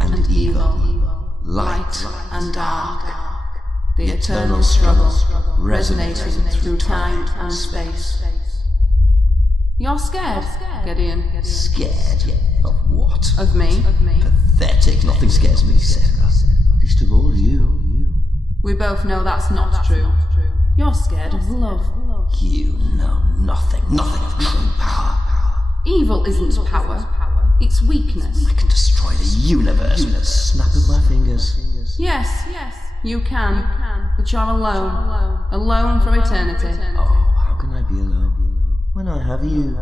and evil, light and dark, the eternal struggle resonating through time and space. You're scared, Gideon. Scared? Of what? Of me. Pathetic. Nothing scares me, Sarah. Least of all you. We both know that's not true. You're scared of love. You know nothing of true power. Evil isn't power. It's weakness. I can destroy the universe with a snap of my fingers. Yes, you can. But you're alone. Alone for eternity. Oh, how can I be alone when I have you?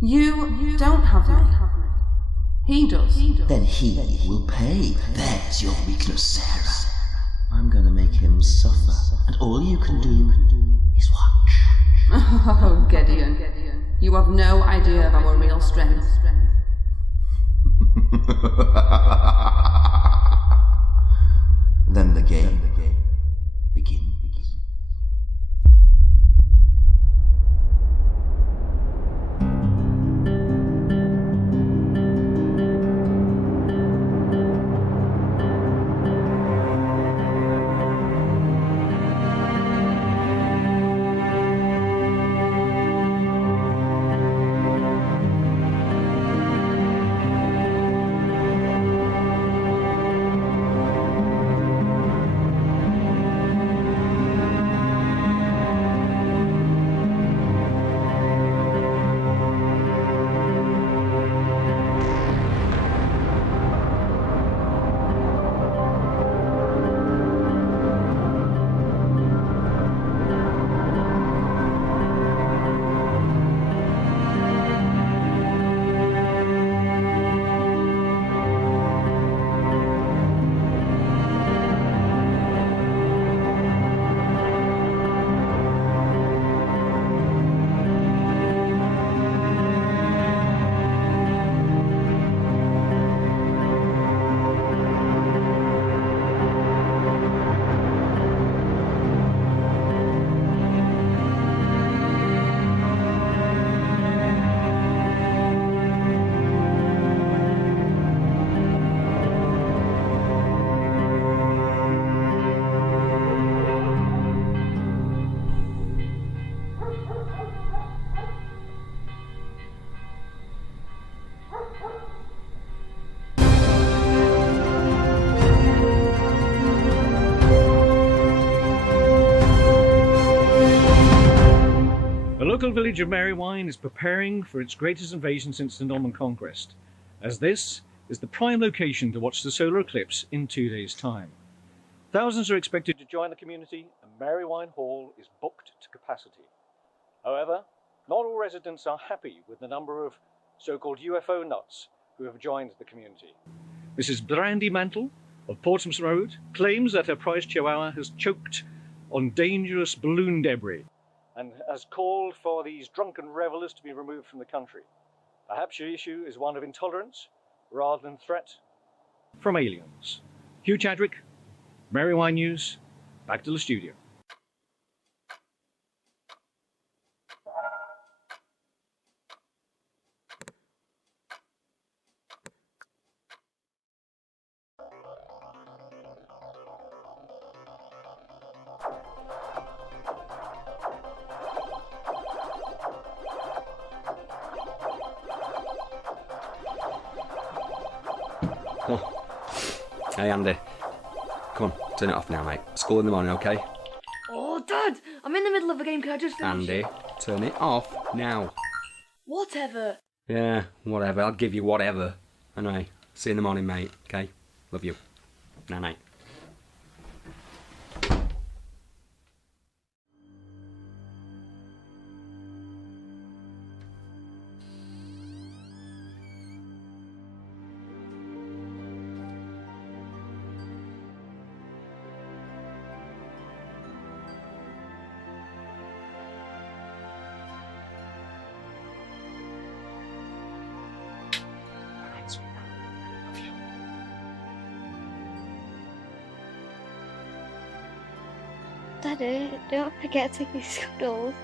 You don't have me. He does. Then he will pay. There's your weakness, Sarah. I'm gonna make him suffer, and all you can do is watch. Oh, Gideon. You have no idea of our real strength. Then the game begins. The local village of Marywine is preparing for its greatest invasion since the Norman conquest, as this is the prime location to watch the solar eclipse in 2 days' time. Thousands are expected to join the community, and Marywine Hall is booked to capacity. However, not all residents are happy with the number of so-called UFO nuts who have joined the community. Mrs. Brandy Mantle of Portsmouth Road claims that her prized chihuahua has choked on dangerous balloon debris and has called for these drunken revelers to be removed from the country. Perhaps your issue is one of intolerance rather than threat from aliens. Hugh Chadwick, Marywine News, back to the studio. Oh. Hey Andy, come on, turn it off now, mate. School in the morning, okay? Oh, Dad, I'm in the middle of a game. Can I just finish? Andy, turn it off now. Whatever. Yeah, whatever. I'll give you whatever. Anyway, see you in the morning, mate. Okay? Love you. Night night. Daddy, don't forget to be cuddles.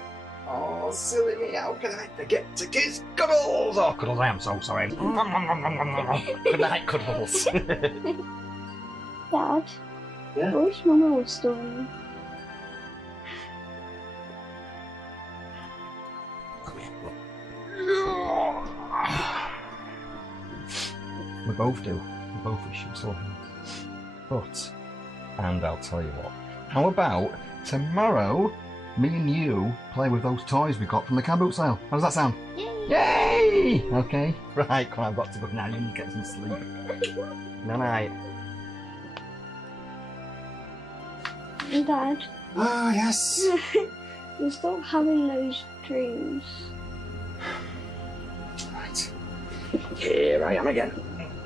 Oh, silly me, how can I forget to kiss Cuddles? Oh, Cuddles, I am so sorry. Good night, Cuddles. Dad? Yeah? I wish Mama was still in. Come here, look. We both do. We both wish you was loving. But, and I'll tell you what, how about tomorrow me and you play with those toys we got from the car boot sale? How does that sound? Yay! Yay! Okay, right, come on, I've got to go now. You need to get some sleep. Night night. Dad, Oh, yes. you stop having those dreams. Right. Here I am again.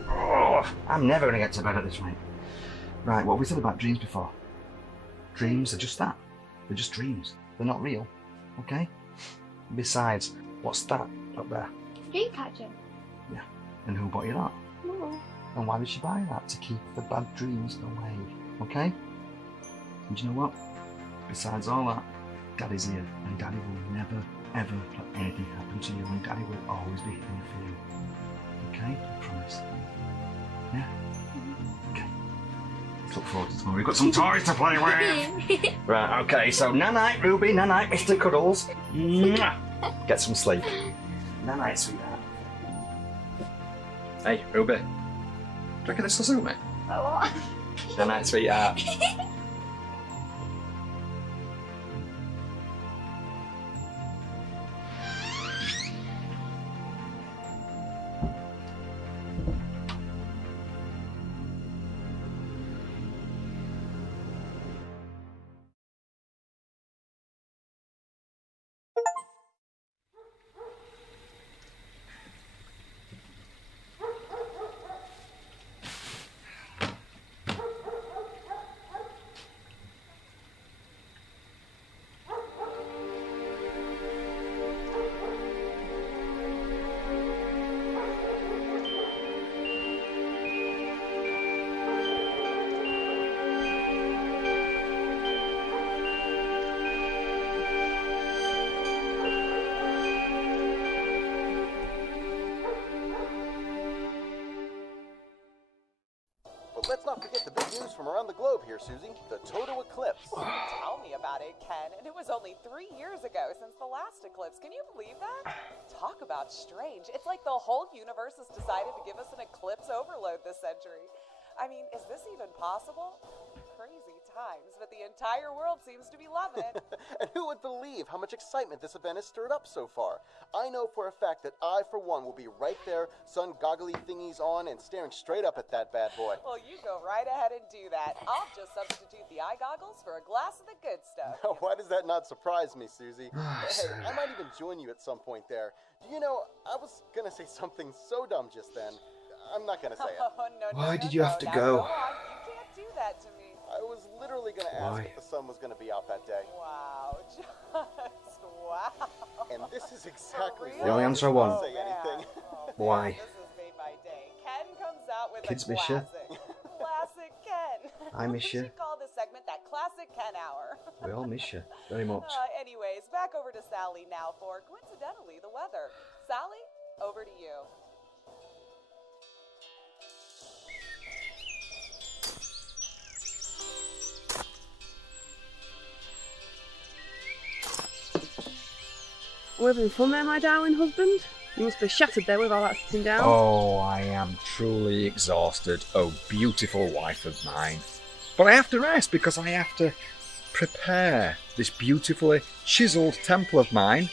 Oh, I'm never going to get to bed at this rate. Right, what have we said about dreams before? Dreams are just that. They're just dreams. They're not real. Okay? Besides, what's that up there? Dreamcatcher. Yeah. And who bought you that? Mama. And why did she buy that? To keep the bad dreams away. Okay? And you know what? Besides all that, Daddy's here, and Daddy will never, ever let anything happen to you, and Daddy will always be here for you. Okay? I promise. Yeah? Okay. Let's look forward to tomorrow. We've got some toys to play with! Right, okay, so night-night, Ruby, night-night, Mr. Cuddles. Mwah. Get some sleep. Night-night, sweetheart. Hey, Ruby. Do you reckon this will suit me? What? Night-night, sweetheart. But let's not forget the big news from around the globe here, Susie. The total eclipse. Tell me about it, Ken. And it was only 3 years ago since the last eclipse. Can you believe that? Talk about strange. It's like the whole universe has decided to give us an eclipse overload this century. I mean, is this even possible? Crazy times, but the entire world seems to be loving it. And who would believe how much excitement this event has stirred up so far? I know for a fact that I, for one, will be right there, sun goggly thingies on, and staring straight up at that bad boy. Well, you go right ahead and do that. I'll just substitute the eye goggles for a glass of the good stuff. Now, why does that not surprise me, Susie? Hey, I might even join you at some point there. Do you know, I was gonna say something so dumb just then. I'm not gonna say it. Oh, no, Why no, did you no, have to now go? on. You can't do that to me. I was literally gonna ask if the sun was gonna be out that day. Wow, just wow. And this is exactly For why The only I answer I didn't want. say anything. Oh, man, Why? This has made my day. Ken comes out with Kids a miss you. classic. Classic Ken. I miss We you. should call this segment that Classic Ken Hour. We all miss you very much. Anyways, back over to Sally now for, coincidentally, the weather. Sally, over to you. We're having fun there, my darling husband. You must be shattered there with all that sitting down. Oh, I am truly exhausted, oh beautiful wife of mine. But I have to rest because I have to prepare this beautifully chiselled temple of mine,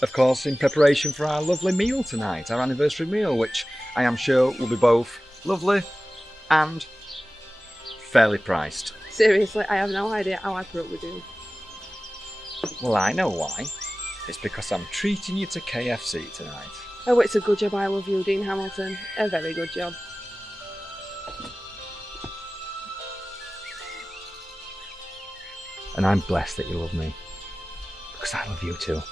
of course in preparation for our lovely meal tonight, our anniversary meal, which I am sure will be both lovely and fairly priced. Seriously, I have no idea how I put up with you. Well, I know why. It's because I'm treating you to KFC tonight. Oh, it's a good job I love you, Dean Hamilton. A very good job. And I'm blessed that you love me. Because I love you too.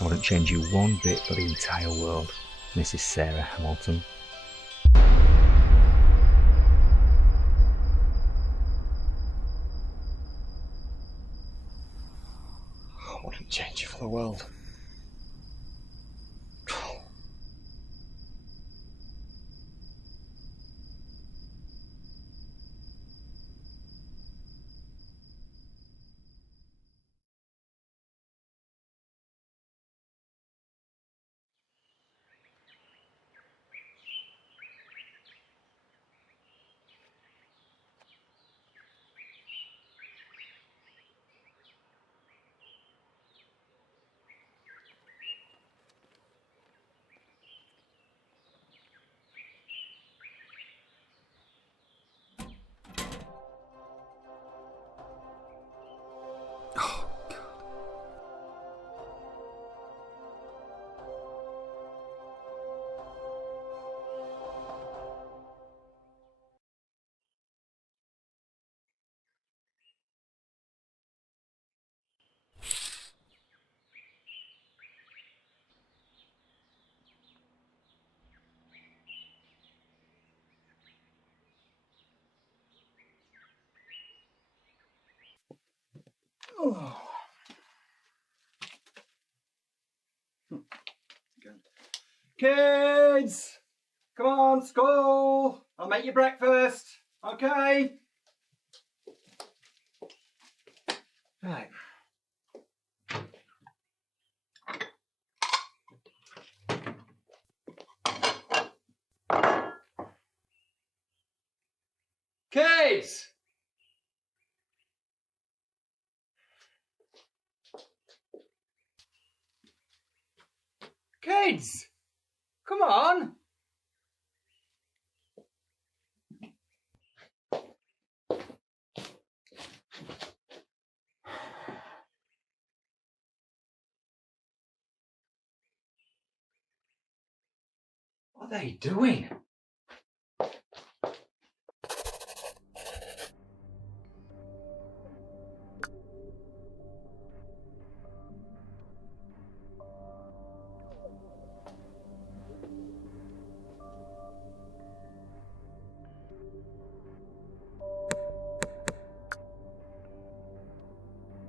I wouldn't change you one bit for the entire world, Mrs. Sarah Hamilton. I wouldn't change you for the world. Oh. Kids! Come on, school! I'll make you breakfast, okay? Right. Kids! Kids! Come on! What are they doing?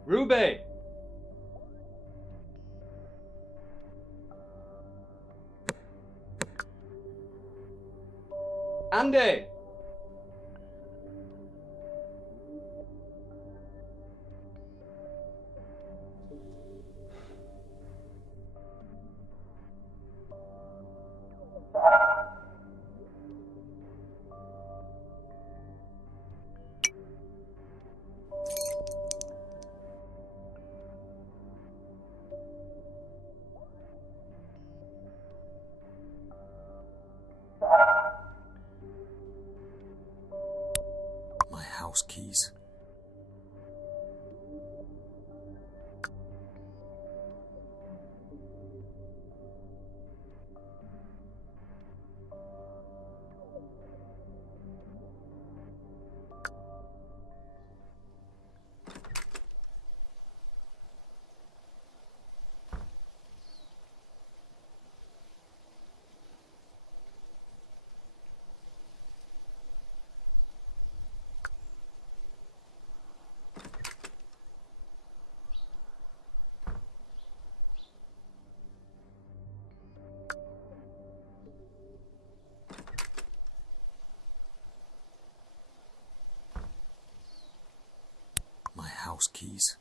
Ruby! Andy! My house keys. My house keys.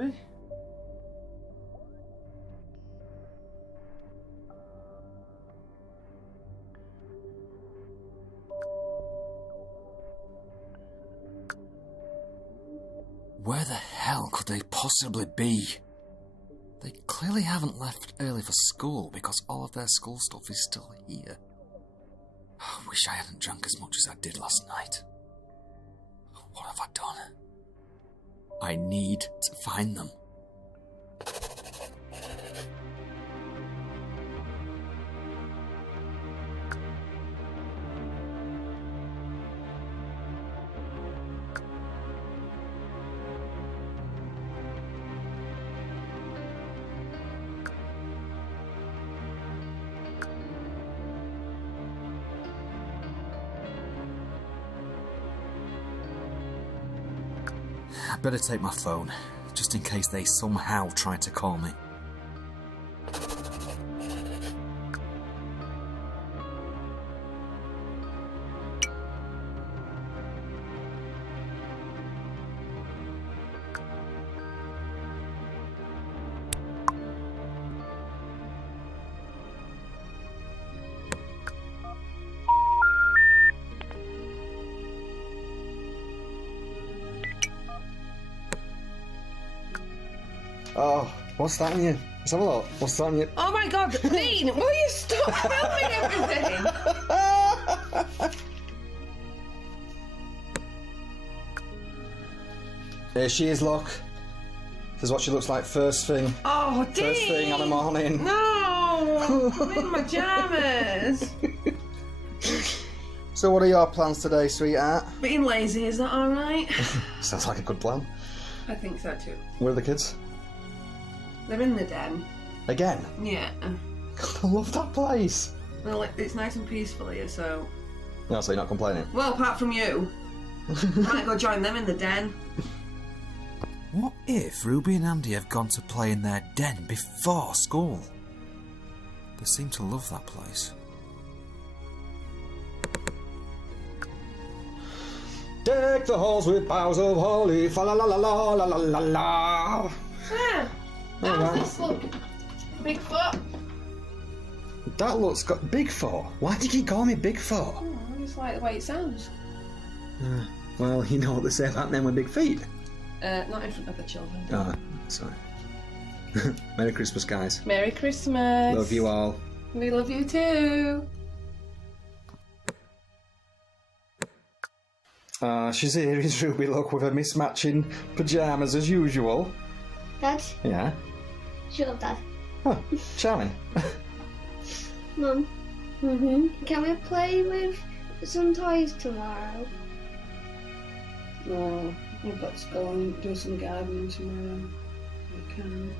Ruby. Where the hell could they possibly be? They clearly haven't left early for school because all of their school stuff is still here. I wish I hadn't drunk as much as I did last night. What have I done? I need to find them. I'd better take my phone, just in case they somehow try to call me. Oh, what's that in you? Let's have a look. What's that in you? Oh my god, Dean, will you stop filming everything? Here she is, look. This is what she looks like first thing. Oh, Dean! First thing on the morning. No! I'm in my pyjamas. So what are your plans today, sweetheart? Being lazy, is that alright? Sounds like a good plan. I think so too. Where are the kids? They're in the den. Again? Yeah. I love that place. Well, it's nice and peaceful here, so... No, so you're not complaining? Well, apart from you. I might go join them in the den. What if Ruby and Andy have gone to play in their den before school? They seem to love that place. Deck the halls with boughs of holly, fa la la la la la la la la. Ah, how's this look? Bigfoot? That looks got Bigfoot. Why do you keep calling me Bigfoot? Oh, I just like the way it sounds. Well, you know what they say about men with big feet. Not in front of the children. Oh, sorry. Merry Christmas, guys. Merry Christmas. Love you all. We love you too. She's here, is Ruby, look, with her mismatching pyjamas as usual. Dad? Yeah? Shut up, Dad. Oh, charming. Mum? Mm-hmm. Can we play with some toys tomorrow? No, I've got to go and do some gardening tomorrow. I can.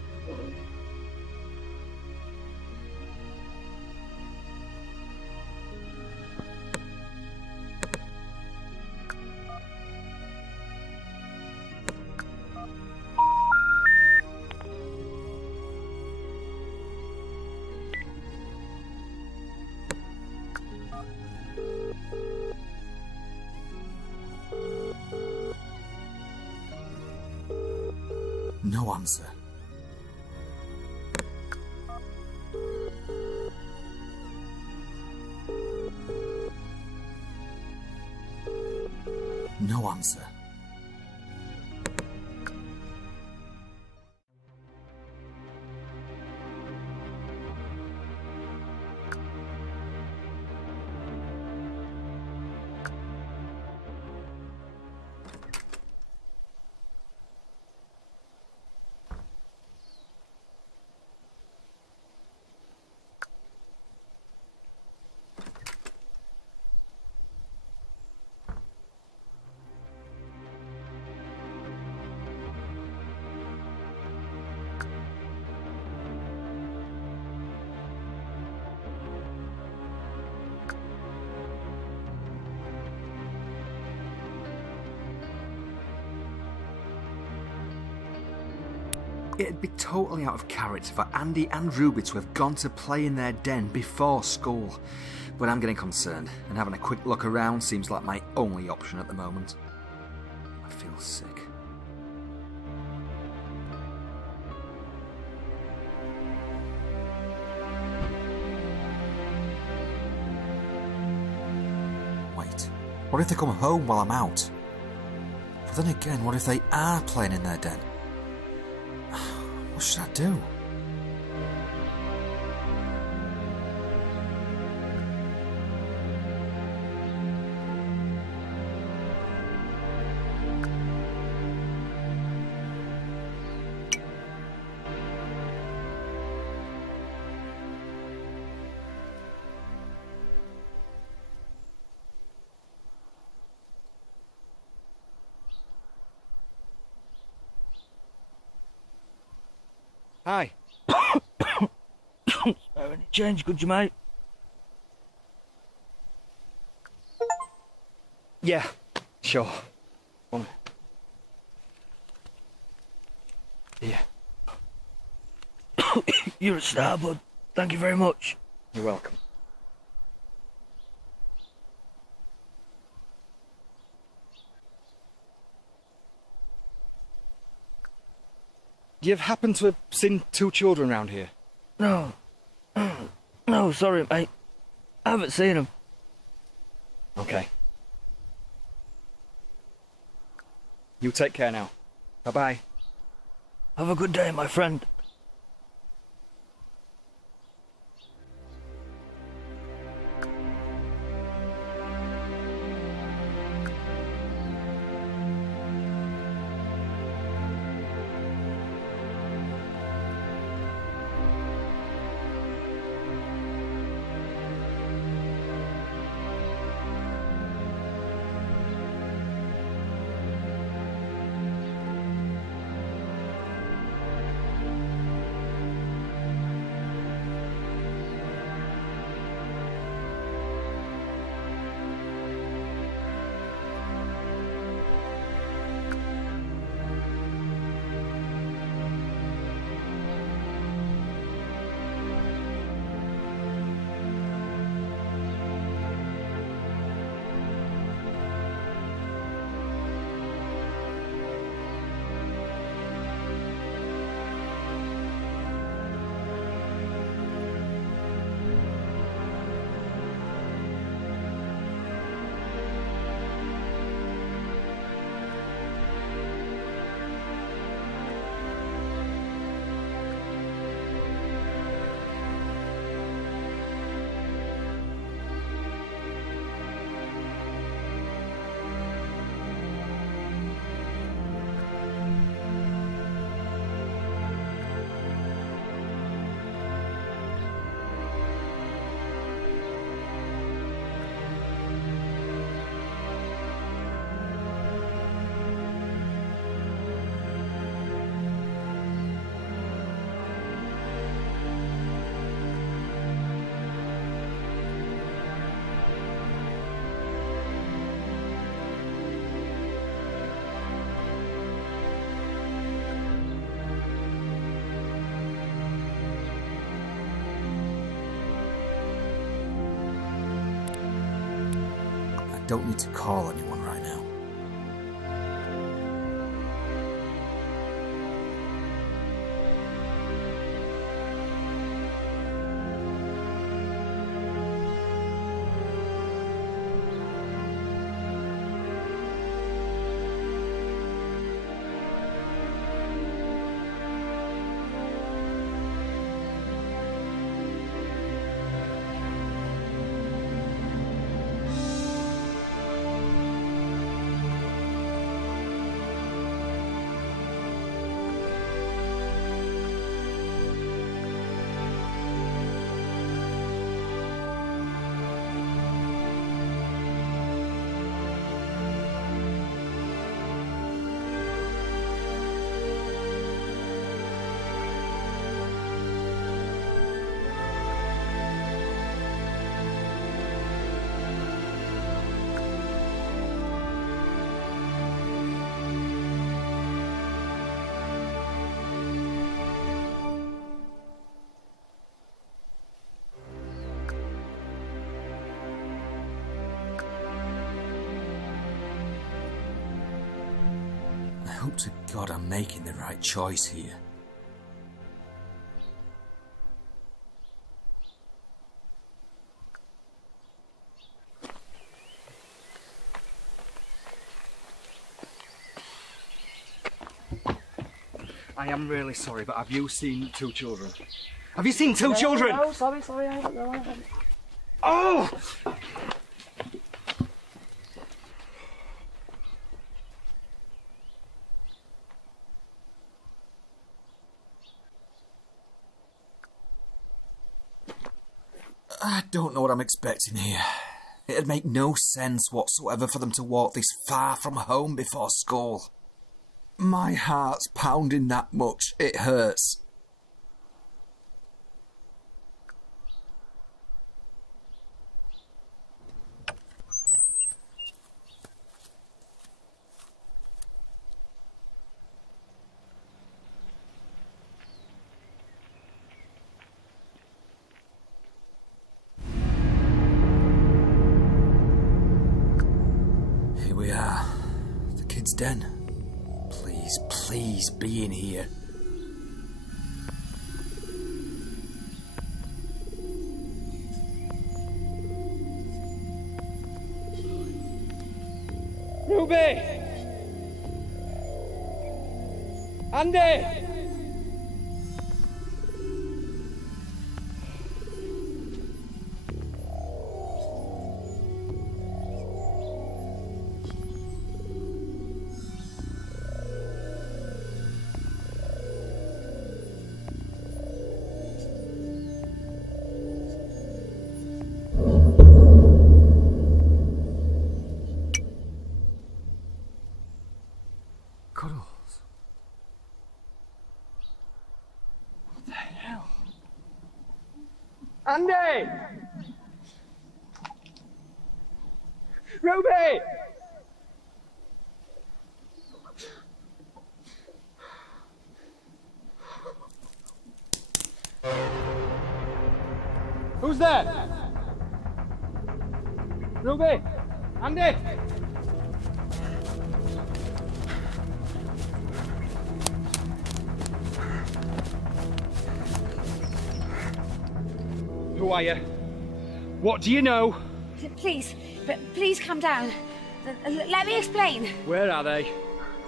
No answer. No answer. It'd be totally out of character for Andy and Ruby to have gone to play in their den before school. But I'm getting concerned, and having a quick look around seems like my only option at the moment. I feel sick. What if they come home while I'm out? But then again, what if they are playing in their den? What should I do? Hi. Any change, could you, mate? Yeah, sure. One minute. Yeah. You're a star, bud. Thank you very much. You're welcome. Do you happen to have seen two children around here? No. No, sorry, mate. I haven't seen them. Okay. You take care now. Bye-bye. Have a good day, my friend. Don't need to call anyone right now. I hope to God I'm making the right choice here. I am really sorry, but have you seen two children? Have you seen two children? No, sorry, I haven't. No, I haven't. Oh! I don't know what I'm expecting here. It'd make no sense whatsoever for them to walk this far from home before school. My heart's pounding that much, it hurts. Here we are. The kid's den. Please be in here. Ruby! Andy! Cuddles. What the hell? Andy! Ruby! Who's there? Ruby! Andy! Who are you? What do you know? Please, please calm down. Let me explain. Where are they?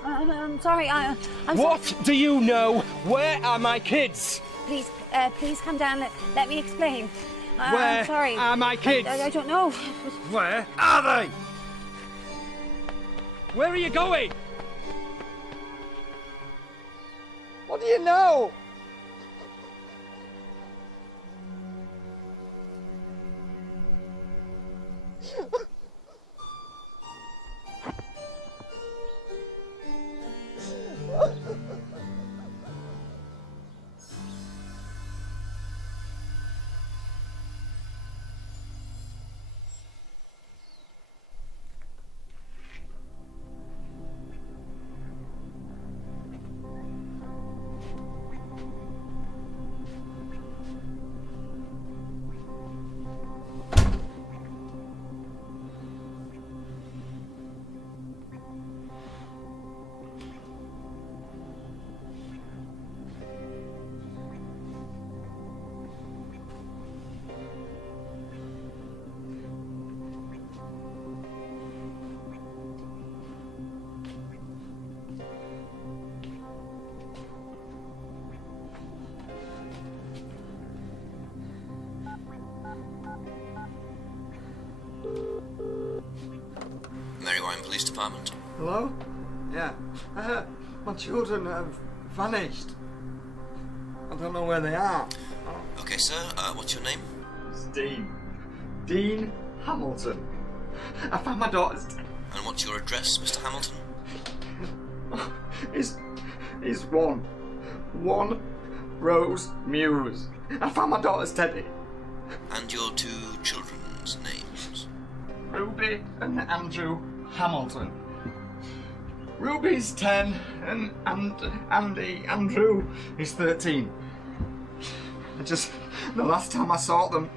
I'm sorry, I'm What sorry. do you know? Where are my kids? Please, please calm down. Let me explain. Where I'm sorry. are my kids? I don't know. Where are they? Where are you going? What do you know? Marywine Police Department. Hello? Yeah. My children have vanished. I don't know where they are. Okay, sir, what's your name? It's Dean. Dean Hamilton. I found my daughter's... And what's your address, Mr. Hamilton? It's one Rose Muse. I found my daughter's teddy. And your two children's names? Ruby and Andrew Hamilton. Ruby's 10 and Andrew is 13. The last time I saw them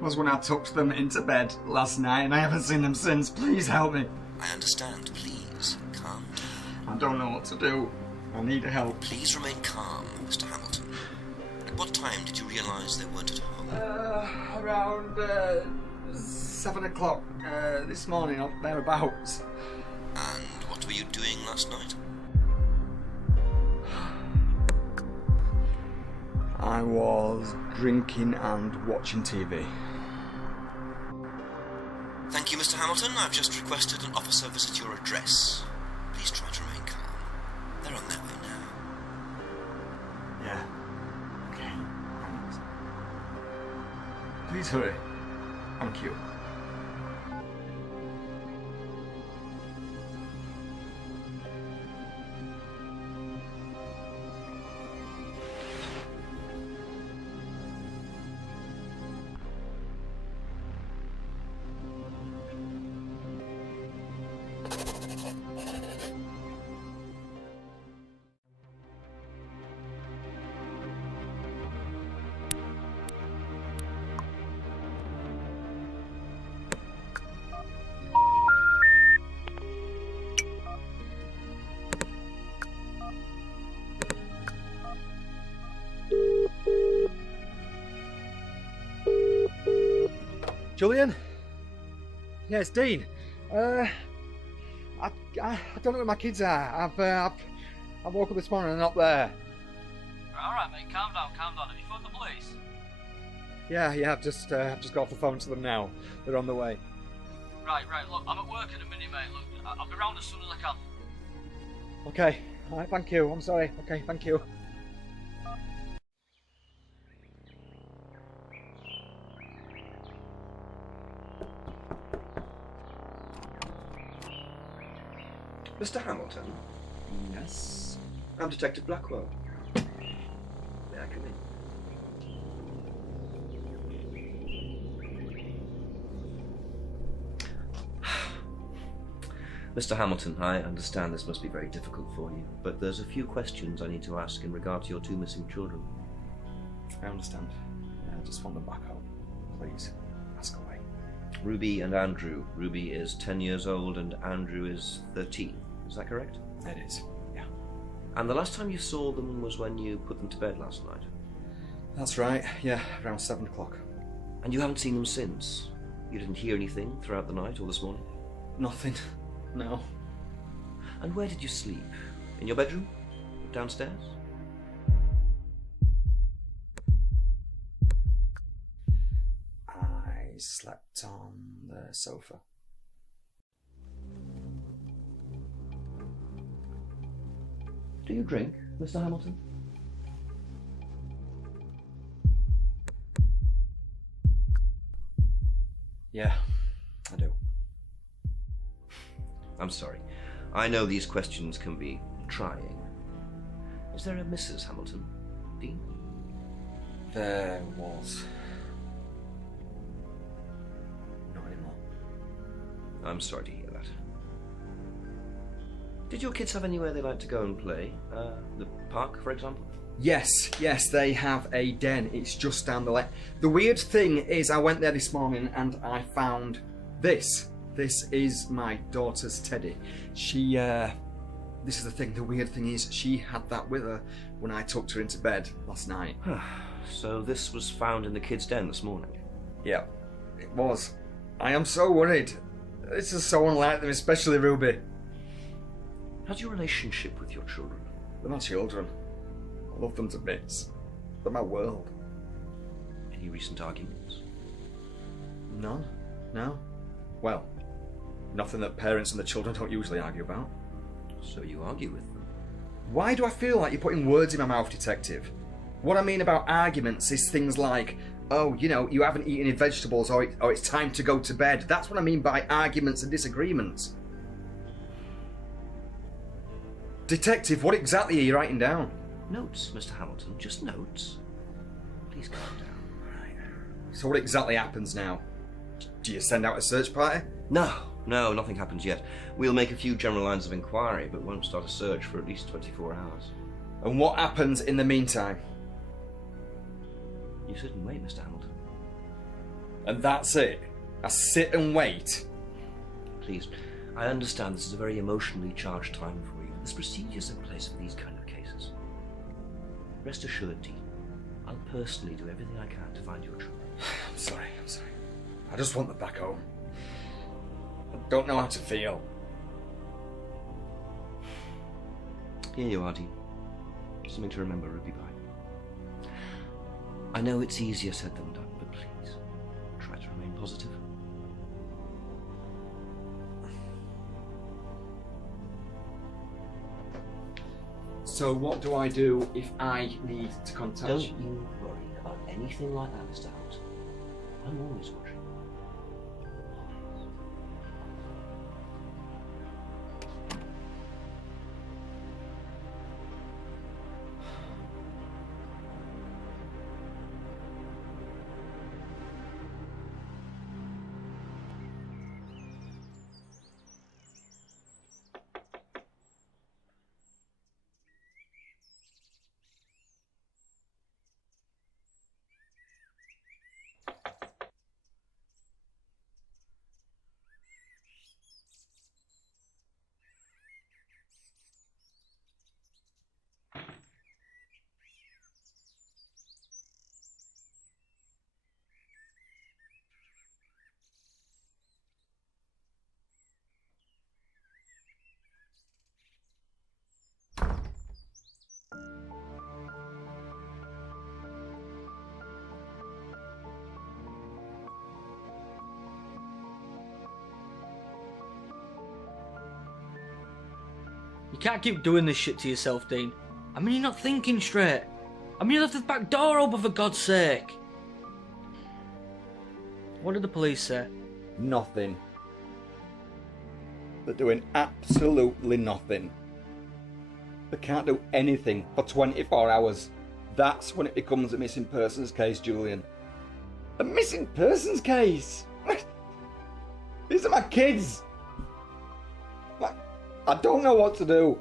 was when I tucked them into bed last night and I haven't seen them since. Please help me. I understand. Please, calm down. I don't know what to do. I need help. Please remain calm, Mr. Hamilton. At what time did you realise they weren't at home? Around 7 o'clock this morning, or thereabouts. And what were you doing last night? I was drinking and watching TV. Thank you, Mr. Hamilton. I've just requested an officer visit your address. Please try to remain calm. They're on their way now. Yeah. Okay. Thanks. Please hurry. Thank you. Julian? Yeah, it's Dean. I don't know where my kids are. I woke up this morning and they're not there. Alright, mate, calm down. Have you phoned the police? Yeah, I've just got off the phone to them now. They're on the way. Right, look, I'm at work in a minute, mate. Look, I'll be round as soon as I can. Okay, alright, thank you. I'm sorry. Okay, thank you. Mr. Hamilton? Yes? I'm Detective Blackwell. May I come in? Mr. Hamilton, I understand this must be very difficult for you, but there's a few questions I need to ask in regard to your two missing children. I understand. I just want them back home. Please, ask away. Ruby and Andrew. Ruby is 10 years old and Andrew is 13. Is that correct? It is, yeah. And the last time you saw them was when you put them to bed last night? That's right, yeah, around 7 o'clock. And you haven't seen them since? You didn't hear anything throughout the night or this morning? Nothing, no. And where did you sleep? In your bedroom? Downstairs? I slept on the sofa. Do you drink, Mr. Hamilton? Yeah, I do. I'm sorry. I know these questions can be trying. Is there a Mrs. Hamilton, Dean? There was. Not anymore. I'm sorry to hear that. Did your kids have anywhere they like to go and play? The park, for example? Yes, they have a den. It's just down the lane. The weird thing is, I went there this morning and I found this. This is my daughter's teddy. She, this is the thing, the weird thing is, she had that with her when I tucked her into bed last night. So this was found in the kids' den this morning? Yeah, it was. I am so worried. This is so unlike them, especially Ruby. How's your relationship with your children? They're my children. I love them to bits. They're my world. Any recent arguments? None. No. Well, nothing that parents and the children don't usually argue about. So you argue with them? Why do I feel like you're putting words in my mouth, Detective? What I mean about arguments is things like, oh, you know, you haven't eaten any vegetables, or it's time to go to bed. That's what I mean by arguments and disagreements. Detective, what exactly are you writing down? Notes, Mr. Hamilton, just notes. Please calm down. Right. So what exactly happens now? Do you send out a search party? No, nothing happens yet. We'll make a few general lines of inquiry, but won't start a search for at least 24 hours. And what happens in the meantime? You sit and wait, Mr. Hamilton. And that's it? I sit and wait? Please, I understand this is a very emotionally charged time for you. There's procedures in place for these kind of cases. Rest assured, Dean, I'll personally do everything I can to find your children. I'm sorry. I just want them back home. I don't know how to feel. Here you are, Dean. Something to remember Ruby by. I know it's easier said than done, but please, try to remain positive. So what do I do if I need to contact Don't you worry about anything like that, Mr. Hunt. I'm always watching. You can't keep doing this shit to yourself, Dean. I mean, you're not thinking straight. I mean, you left the back door open for God's sake. What did the police say? Nothing. They're doing absolutely nothing. They can't do anything for 24 hours. That's when it becomes a missing persons case, Julian. A missing persons case? These are my kids. I don't know what to do.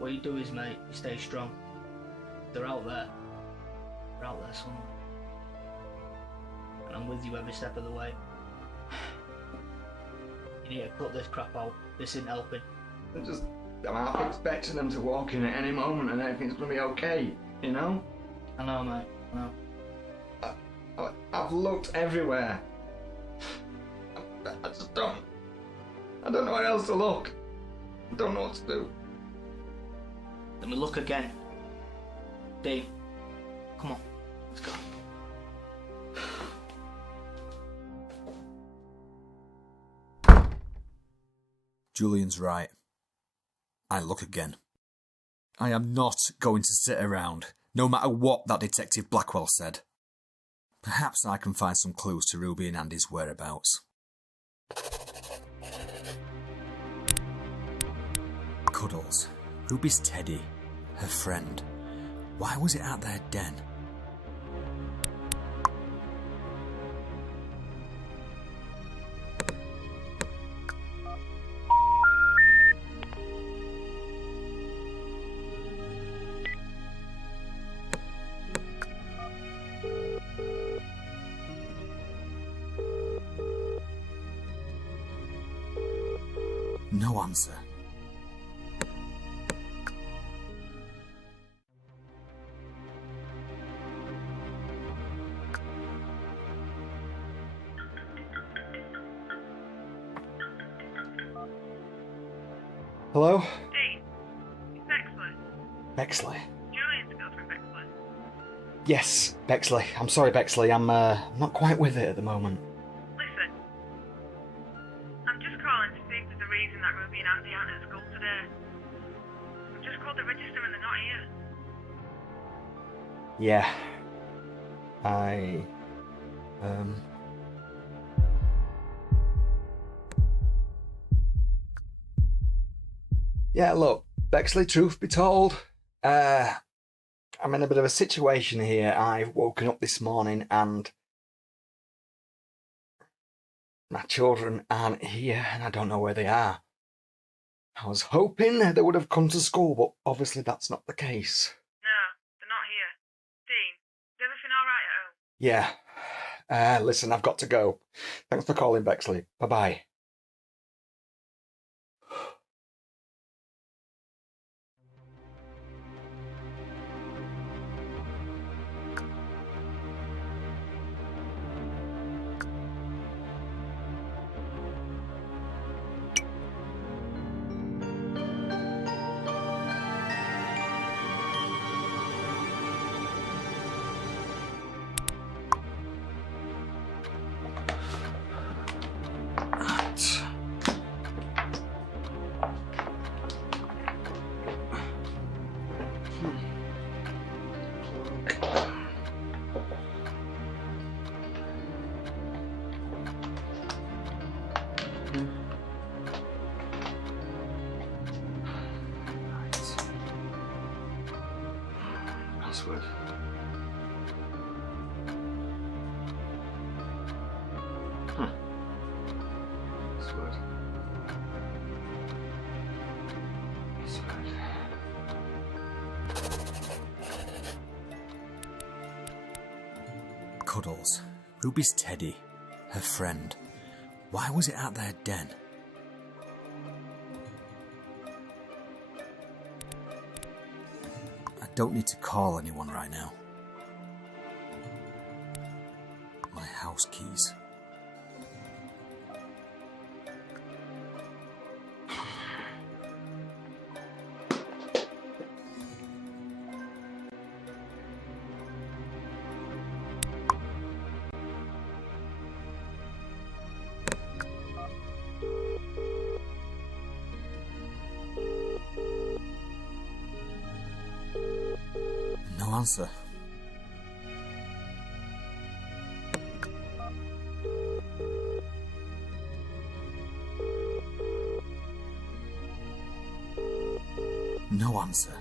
What you do is, mate, you stay strong. They're out there. They're out there somewhere. And I'm with you every step of the way. You need to cut this crap out. This isn't helping. I'm half expecting them to walk in at any moment and everything's going to be okay, you know? I know, mate. I know. I've looked everywhere. I just don't. I don't know where else to look. I don't know what to do. Let me look again. Dave, come on, let's go. Julian's right. I look again. I am not going to sit around, no matter what that Detective Blackwell said. Perhaps I can find some clues to Ruby and Andy's whereabouts. Cuddles. Ruby's teddy. Her friend. Why was it at their den? No answer. Hello? Dean, it's Bexley. Bexley? Julian's girlfriend, Bexley. Yes, Bexley. I'm sorry, Bexley. I'm not quite with it at the moment. Listen, I'm just calling to see if there's a reason that Ruby and Andy aren't at school today. I've just called the register and they're not here. Yeah. Yeah, look, Bexley, truth be told, I'm in a bit of a situation here. I've woken up this morning and my children aren't here and I don't know where they are. I was hoping they would have come to school, but obviously that's not the case. No, they're not here. Dean, is everything alright at home? Yeah. Listen, I've got to go. Thanks for calling, Bexley. Bye-bye. Password. Huh. Password. Password. Cuddles. Ruby's teddy. Her friend. Why was it at their den? I don't need to call anyone right now. My house keys. No answer. No answer.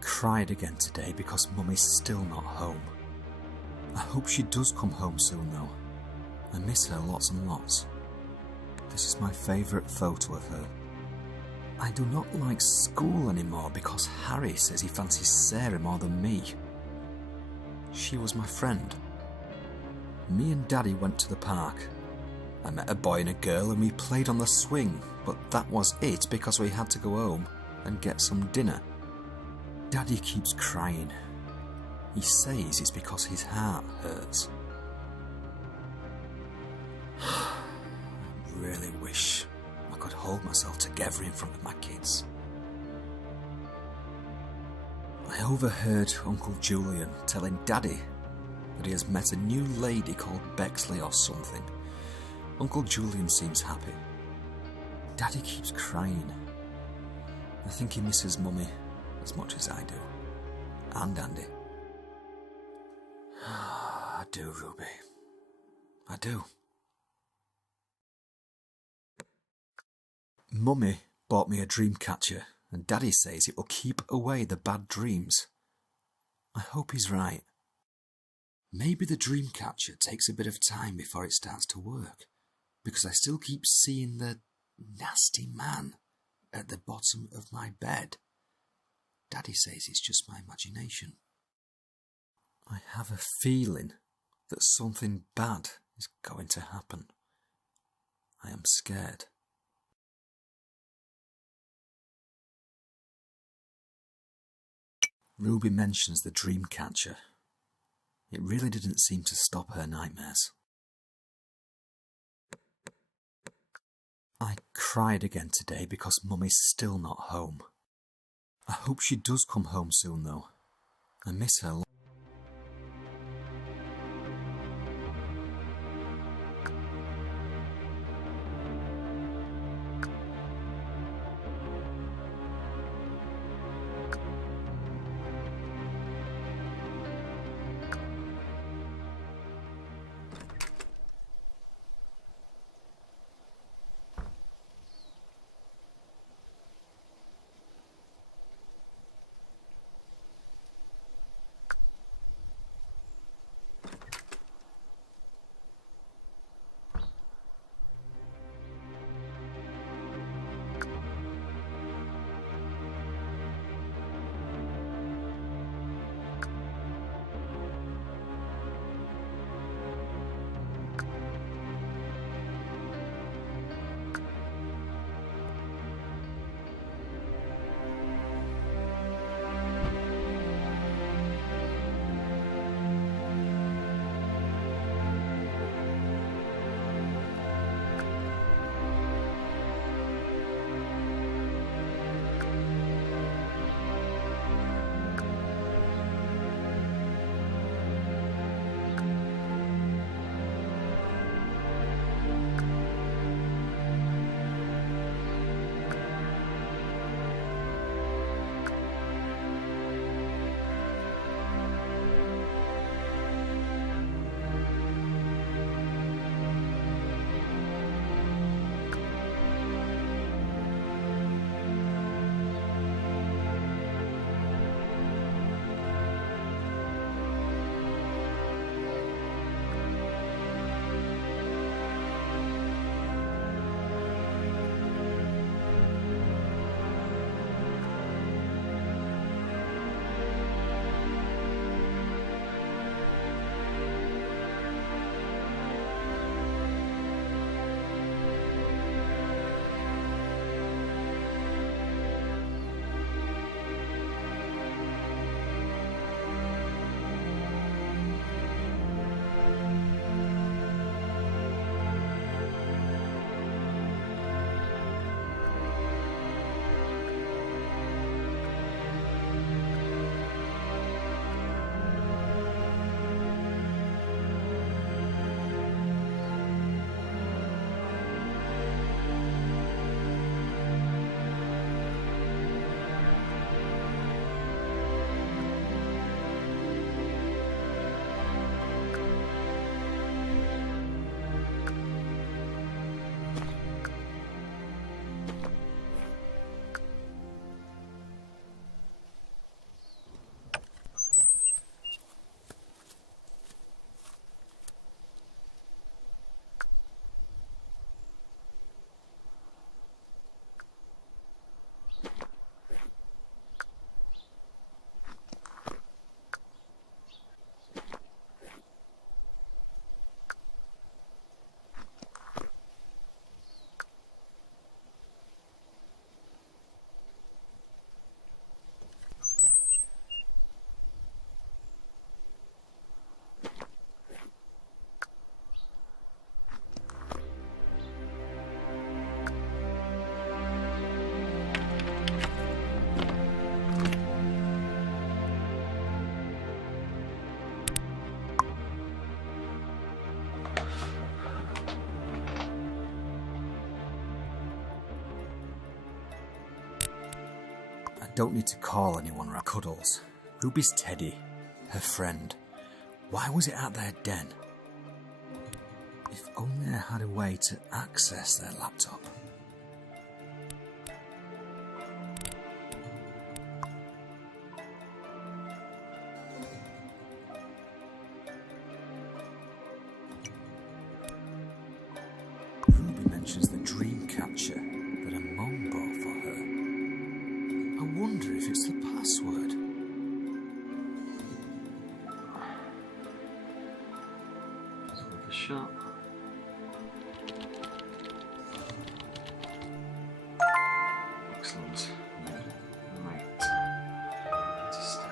Cried again today because Mummy's still not home. I hope she does come home soon though. I miss her lots and lots. This is my favourite photo of her. I do not like school anymore because Harry says he fancies Sarah more than me. She was my friend. Me and Daddy went to the park. I met a boy and a girl and we played on the swing, but that was it because we had to go home and get some dinner. Daddy keeps crying. He says it's because his heart hurts. I really wish I could hold myself together in front of my kids. I overheard Uncle Julian telling Daddy that he has met a new lady called Bexley or something. Uncle Julian seems happy. Daddy keeps crying. I think he misses Mummy as much as I do. And Andy. I do, Ruby. I do. Mummy bought me a dream catcher, and Daddy says it will keep away the bad dreams. I hope he's right. Maybe the dream catcher takes a bit of time before it starts to work, because I still keep seeing the nasty man at the bottom of my bed. Daddy says it's just my imagination. I have a feeling that something bad is going to happen. I am scared. Ruby mentions the dream catcher. It really didn't seem to stop her nightmares. I cried again today because Mummy's still not home. I hope she does come home soon though. I miss her. don't need to call anyone right. Cuddles. Ruby's teddy. Her friend. Why was it at their den? If only I had a way to access their laptop. Ruby mentions the dream catcher that her mom bought for her. I wonder if it's the password. It's worth a shot. Excellent. Right. To start.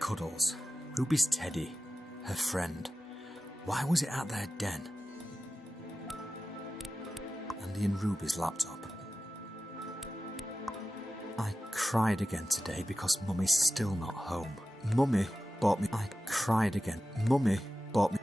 Cuddles. Ruby's teddy. Her friend. Why was it at their den? Andy and Ruby's laptop. I cried again today because Mummy's still not home. Mummy bought me... I cried again. Mummy bought me...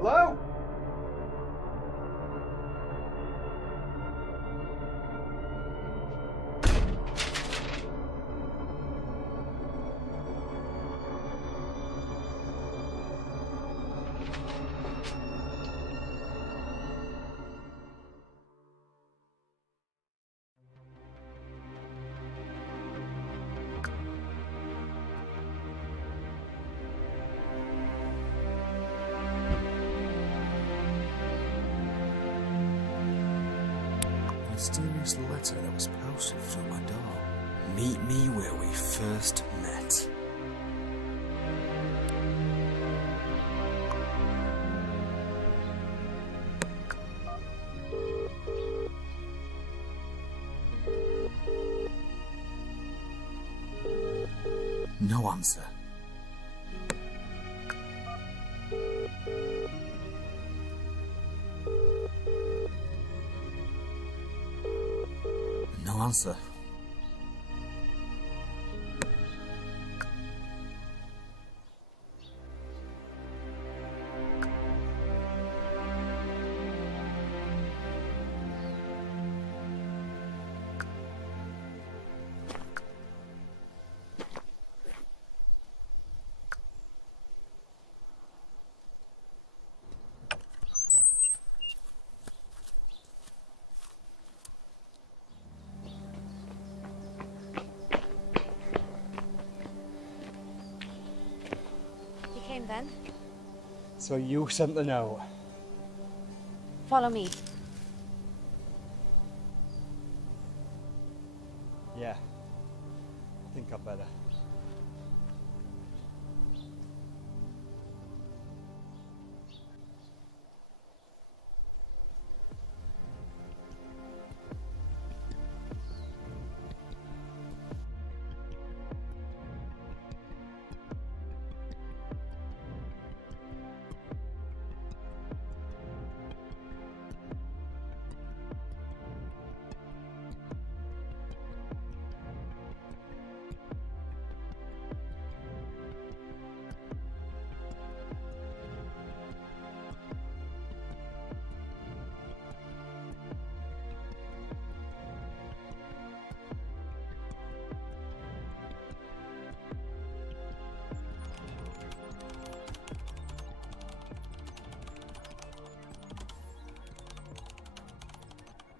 Hello? Mysterious letter that was posted through my door. Meet me where we first met. No answer. No answer. then. So you sent the note? Follow me. Yeah. I think I'd better.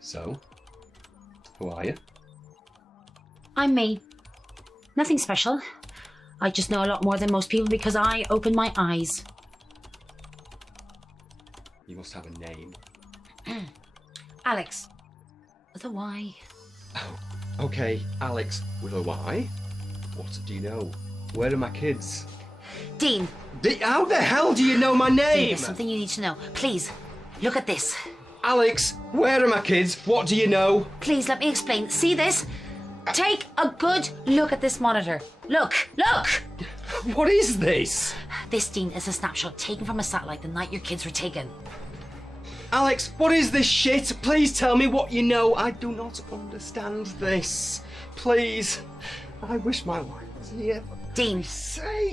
So, who are you? I'm me. Nothing special. I just know a lot more than most people because I opened my eyes. You must have a name. Alex. With a Y. Oh, okay, Alex with a Y. What do you know? Where are my kids? Dean. How the hell do you know my Dean, name? there's something you need to know. Please, look at this. Alex, where are my kids? What do you know? Please, let me explain. See this? Take a good look at this monitor. Look, look! What is this? This, Dean, is a snapshot taken from a satellite the night your kids were taken. Alex, what is this shit? Please tell me what you know. I do not understand this. Please. I wish my wife was here. Dean.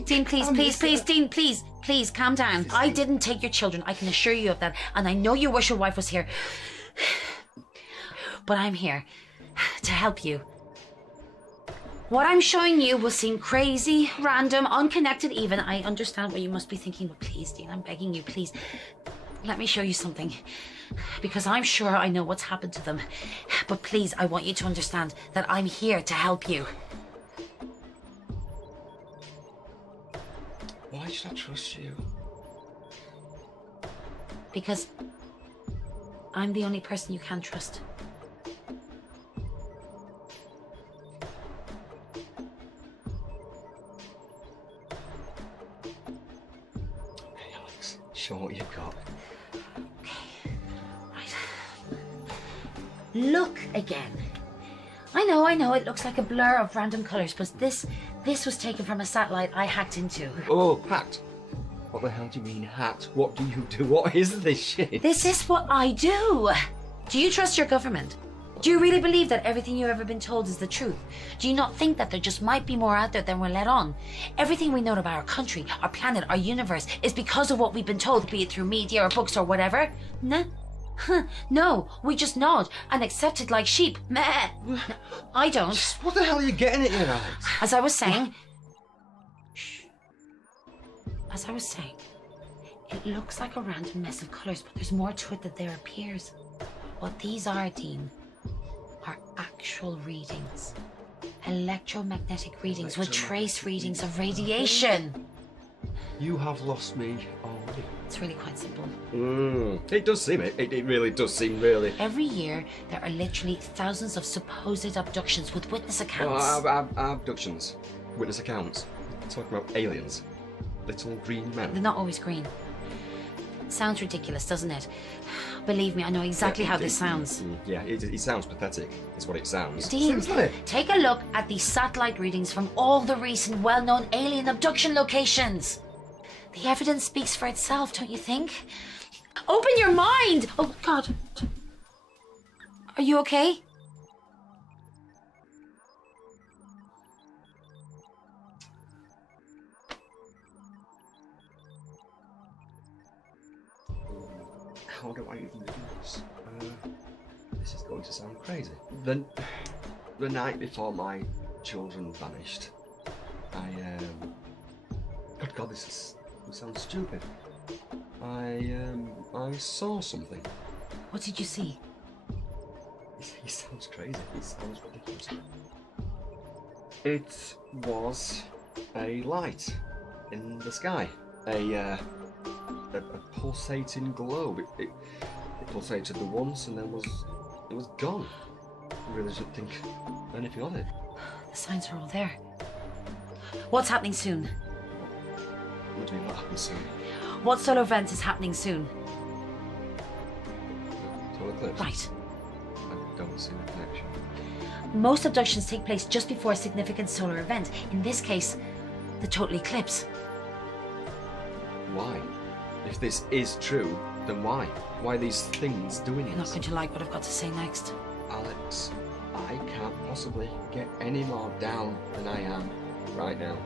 Dean, please, please, please, Dean, please. Please, calm down. I didn't take your children. I can assure you of that. And I know you wish your wife was here. But I'm here to help you. What I'm showing you will seem crazy, random, unconnected even. I understand what you must be thinking, but please, Dean, I'm begging you, please. Let me show you something. Because I'm sure I know what's happened to them. But please, I want you to understand that I'm here to help you. Why should I trust you? Because I'm the only person you can trust. Hey, Alex, show what you've got. Okay, right. Look again. I know, it looks like a blur of random colours, but this was taken from a satellite I hacked into. Oh, hacked? What the hell do you mean hacked? What do you do? What is this shit? This is what I do. Do you trust your government? Do you really believe that everything you've ever been told is the truth? Do you not think that there just might be more out there than we're let on? Everything we know about our country, our planet, our universe is because of what we've been told, be it through media or books or whatever? Nah. No, we just nod and accept it like sheep. Meh. No, I don't. What the hell are you getting at here, Alex? As I was saying... Shh. As I was saying, it looks like a random mess of colours, but there's more to it than there appears. What these are, Dean, are actual readings. Electromagnetic readings with trace readings of radiation. You have lost me already. It's really quite simple. It does seem it. It really does seem really. Every year, there are literally thousands of supposed abductions with witness accounts. Abductions. Witness accounts. Talking about aliens. Little green men. They're not always green. Sounds ridiculous, doesn't it? Believe me, I know exactly how this sounds. Yeah, it sounds pathetic, is what it sounds. Dean, take a look at these satellite readings from all the recent well-known alien abduction locations. The evidence speaks for itself, don't you think? Open your mind! Oh, God. Are you okay? How do I even do this? This is going to sound crazy. The night before my children vanished, Good God, this sounds stupid. I saw something. What did you see? It sounds crazy. It sounds ridiculous. It was a light in the sky. a pulsating globe. It pulsated the once and then it was gone. I really didn't think anything of it. The signs are all there. What's happening soon? What do you mean, what happens soon? What solar event is happening soon? Solar eclipse? Right. I don't see the connection. Most abductions take place just before a significant solar event. In this case, the total eclipse. Why? If this is true, then why? Why are these things doing You're not this? going to like what I've got to say next. Alex, I can't possibly get any more down than I am right now.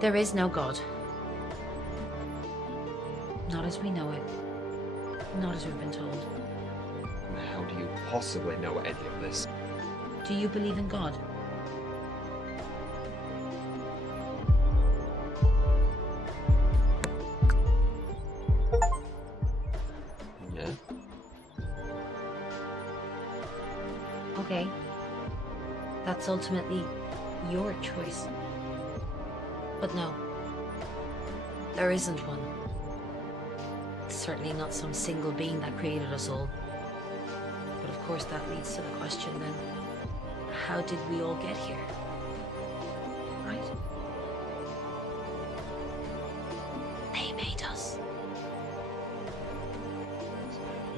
There is no God. Not as we know it. Not as we've been told. How do you possibly know any of this? Do you believe in God? Yeah. Okay. That's ultimately your choice. But no. There isn't one. Certainly not some single being that created us all. But of course that leads to the question then, how did we all get here? Right? They made us.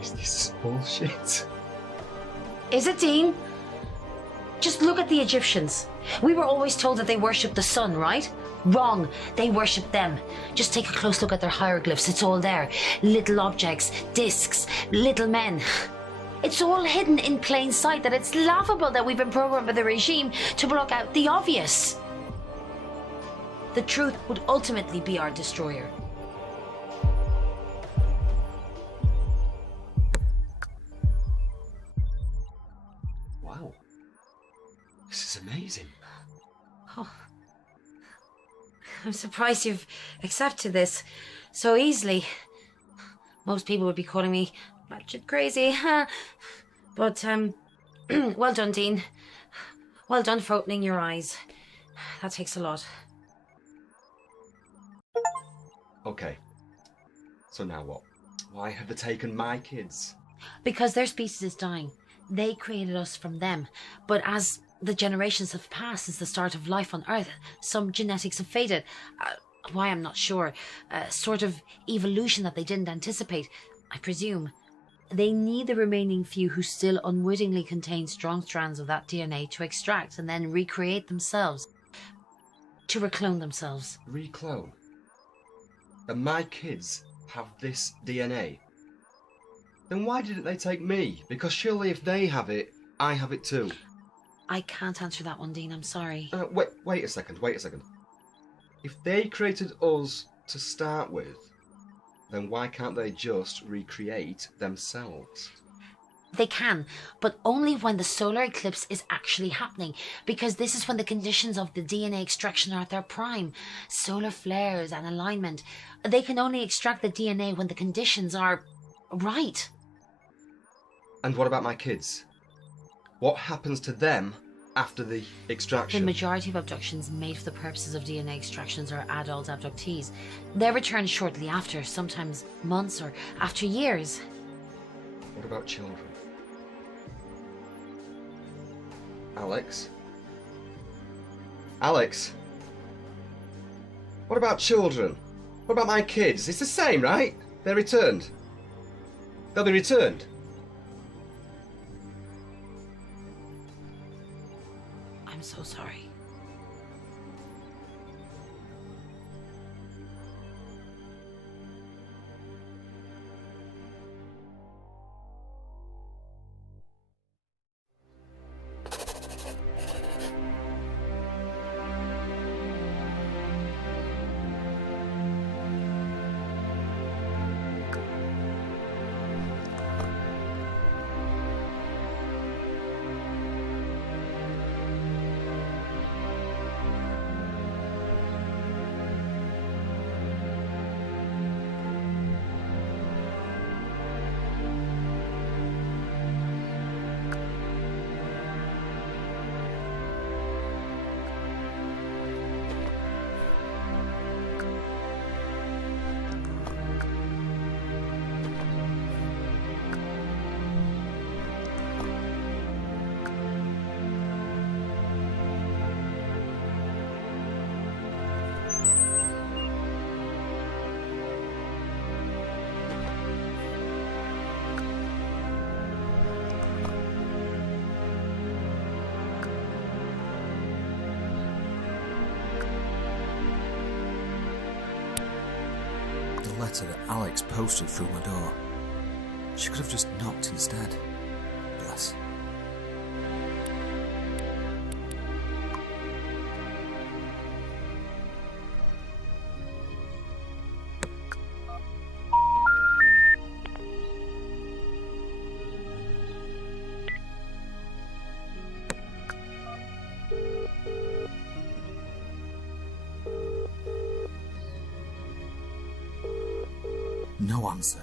Is this bullshit? Is it, Dean? Just look at the Egyptians. We were always told that they worshipped the sun, right? Wrong. They worshipped them. Just take a close look at their hieroglyphs. It's all there. Little objects, discs, little men. It's all hidden in plain sight that it's laughable that we've been programmed by the regime to block out the obvious. The truth would ultimately be our destroyer. Wow. This is amazing. Oh. I'm surprised you've accepted this so easily. Most people would be calling me batshit crazy, huh? But, well done, Dean. Well done for opening your eyes. That takes a lot. Okay. So now what? Why have they taken my kids? Because their species is dying. They created us from them. But as the generations have passed since the start of life on Earth, some genetics have faded. Why, I'm not sure. A sort of evolution that they didn't anticipate, I presume. They need the remaining few who still unwittingly contain strong strands of that DNA to extract and then recreate themselves. To reclone themselves. Reclone? And my kids have this DNA? Then why didn't they take me? Because surely if they have it, I have it too. I can't answer that one, Dean, I'm sorry. Wait a second. If they created us to start with, then why can't they just recreate themselves? They can, but only when the solar eclipse is actually happening, because this is when the conditions of the DNA extraction are at their prime. Solar flares and alignment. They can only extract the DNA when the conditions are right. And what about my kids? What happens to them after the extraction? The majority of abductions made for the purposes of DNA extractions are adult abductees. They return shortly after, sometimes months or after years. What about children? Alex? Alex? What about children? What about my kids? It's the same, right? They're returned. They'll be returned. I'm so sorry. letter that Alex posted through my door. She could have just knocked instead. Bless. No answer.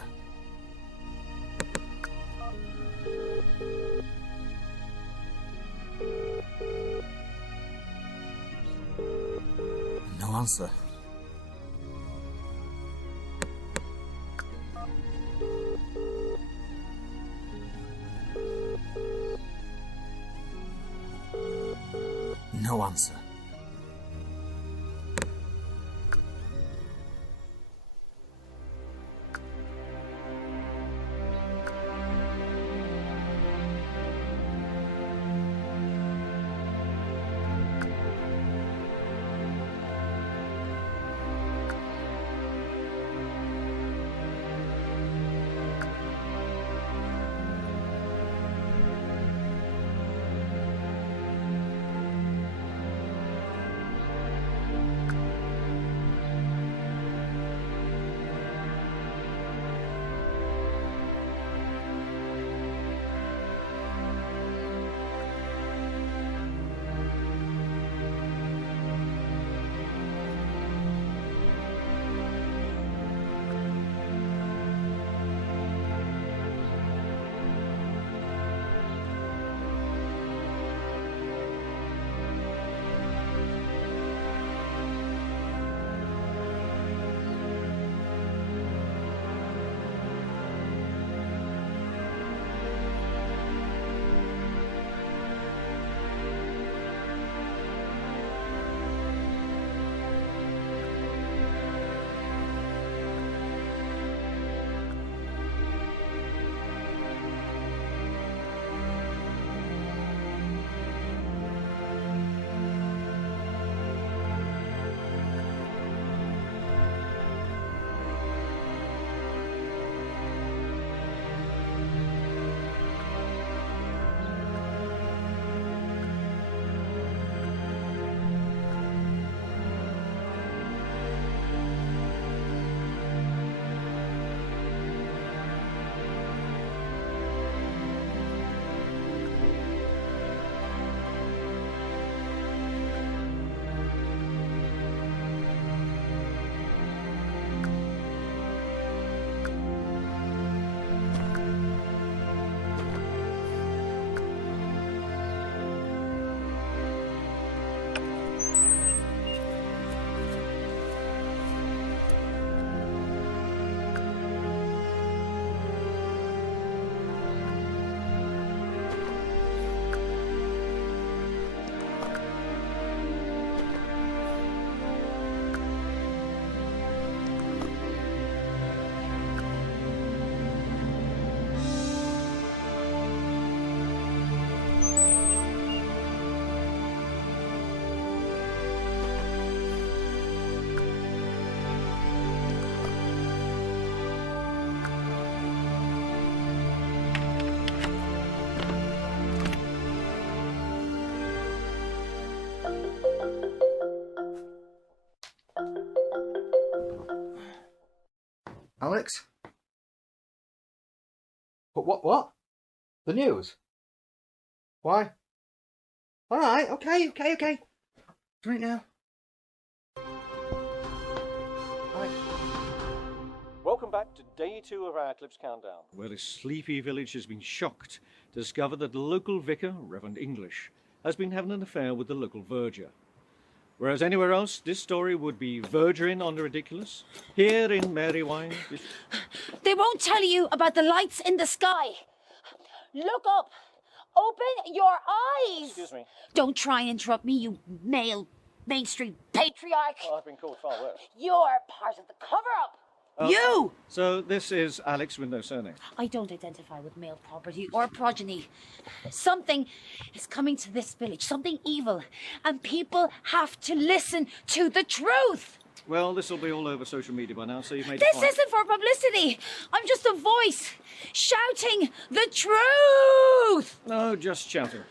No answer. No answer. Alex? What? The news? Why? Alright, okay. Right now. Welcome back to day 2 of our eclipse countdown, where this sleepy village has been shocked to discover that the local vicar, Reverend English, has been having an affair with the local verger. Whereas anywhere else, this story would be verging on the ridiculous. Here in Marywine, They won't tell you about the lights in the sky. Look up. Open your eyes. Excuse me. Don't try and interrupt me, you male mainstream patriarch. Well, I've been called far worse. You're part of the cover-up. You! So this is Alex with no surname. I don't identify with male property or progeny. Something is coming to this village, something evil, and people have to listen to the truth. Well, this will be all over social media by now, so you've made a This point. isn't for publicity. I'm just a voice shouting the truth. No, just shouting.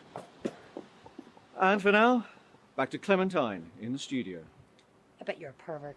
And for now, back to Clementine in the studio. I bet you're a pervert.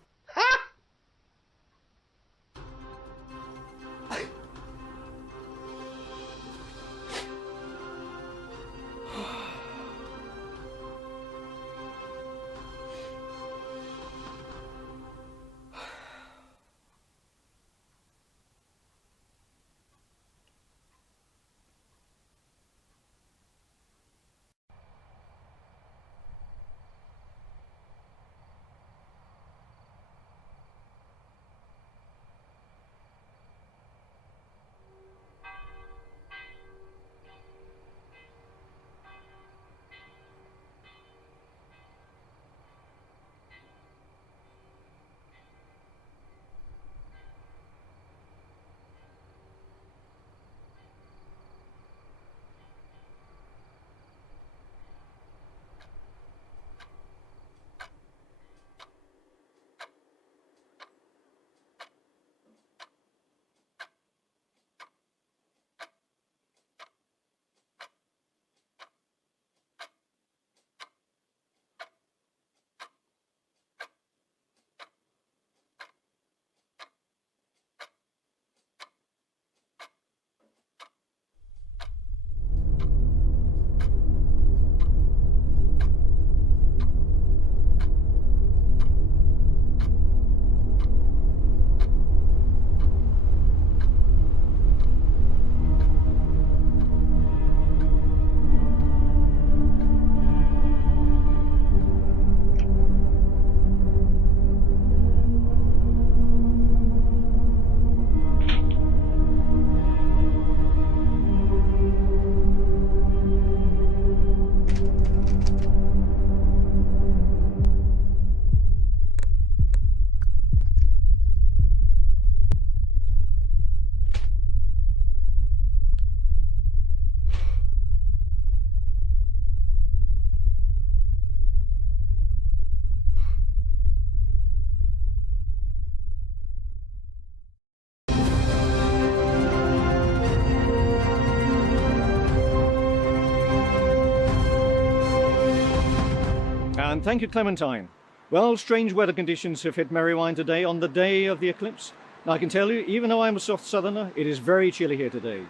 And thank you, Clementine. Well, strange weather conditions have hit Marywine today on the day of the eclipse. Now, I can tell you, even though I'm a soft southerner, it is very chilly here today.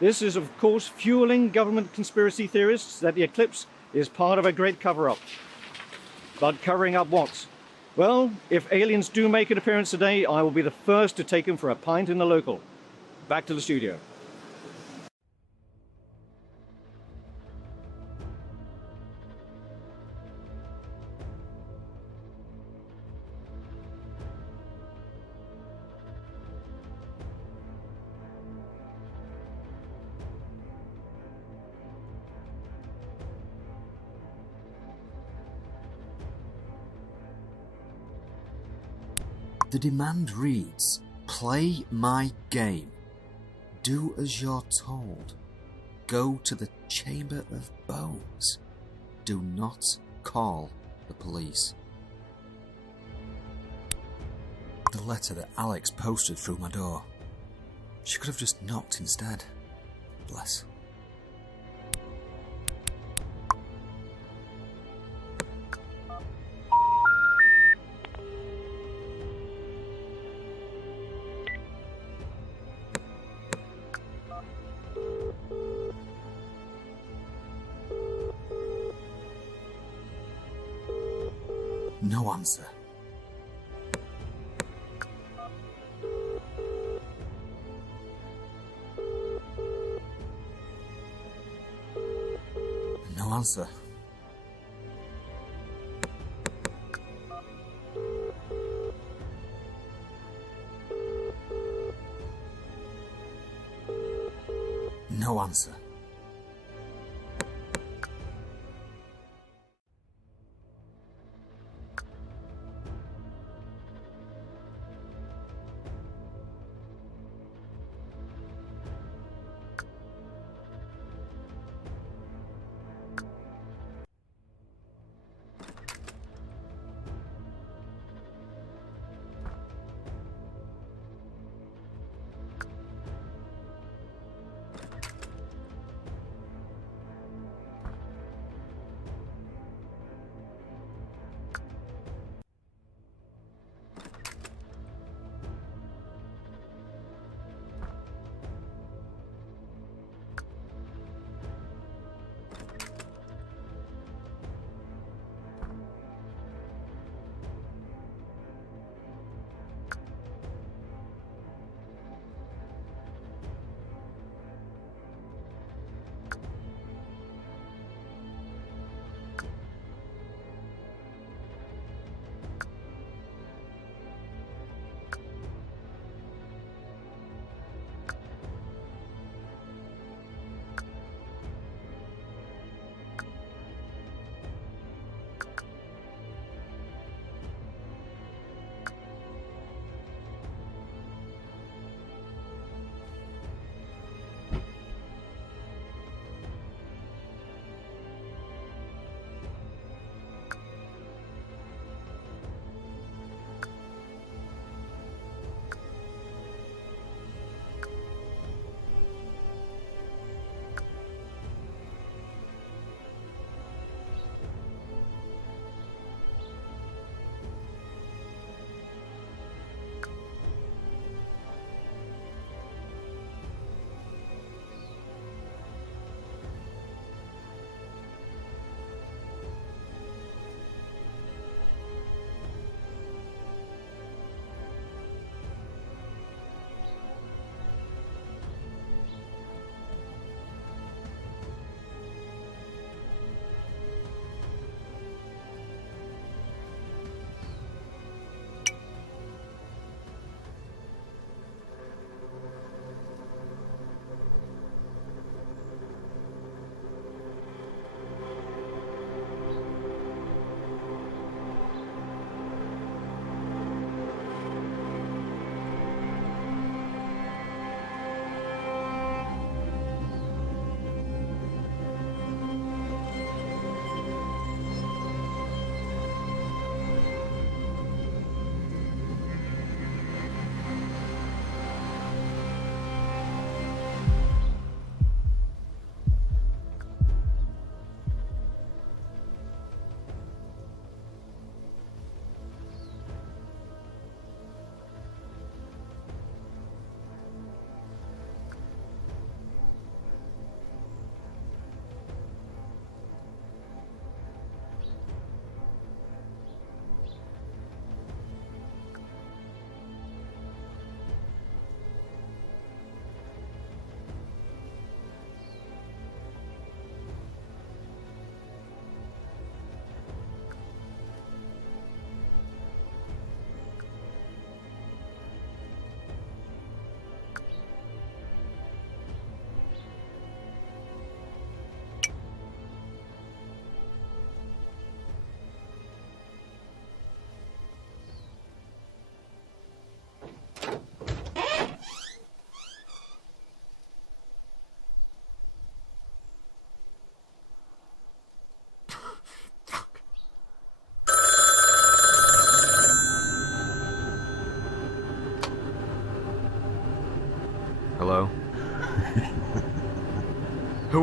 This is, of course, fueling government conspiracy theorists that the eclipse is part of a great cover-up. But covering up what? Well, if aliens do make an appearance today, I will be the first to take them for a pint in the local. Back to the studio. The demand reads, play my game. Do as you're told. Go to the Chamber of Bones. Do not call the police. The letter that Alex posted through my door. She could have just knocked instead. Bless. No answer. No answer. No answer.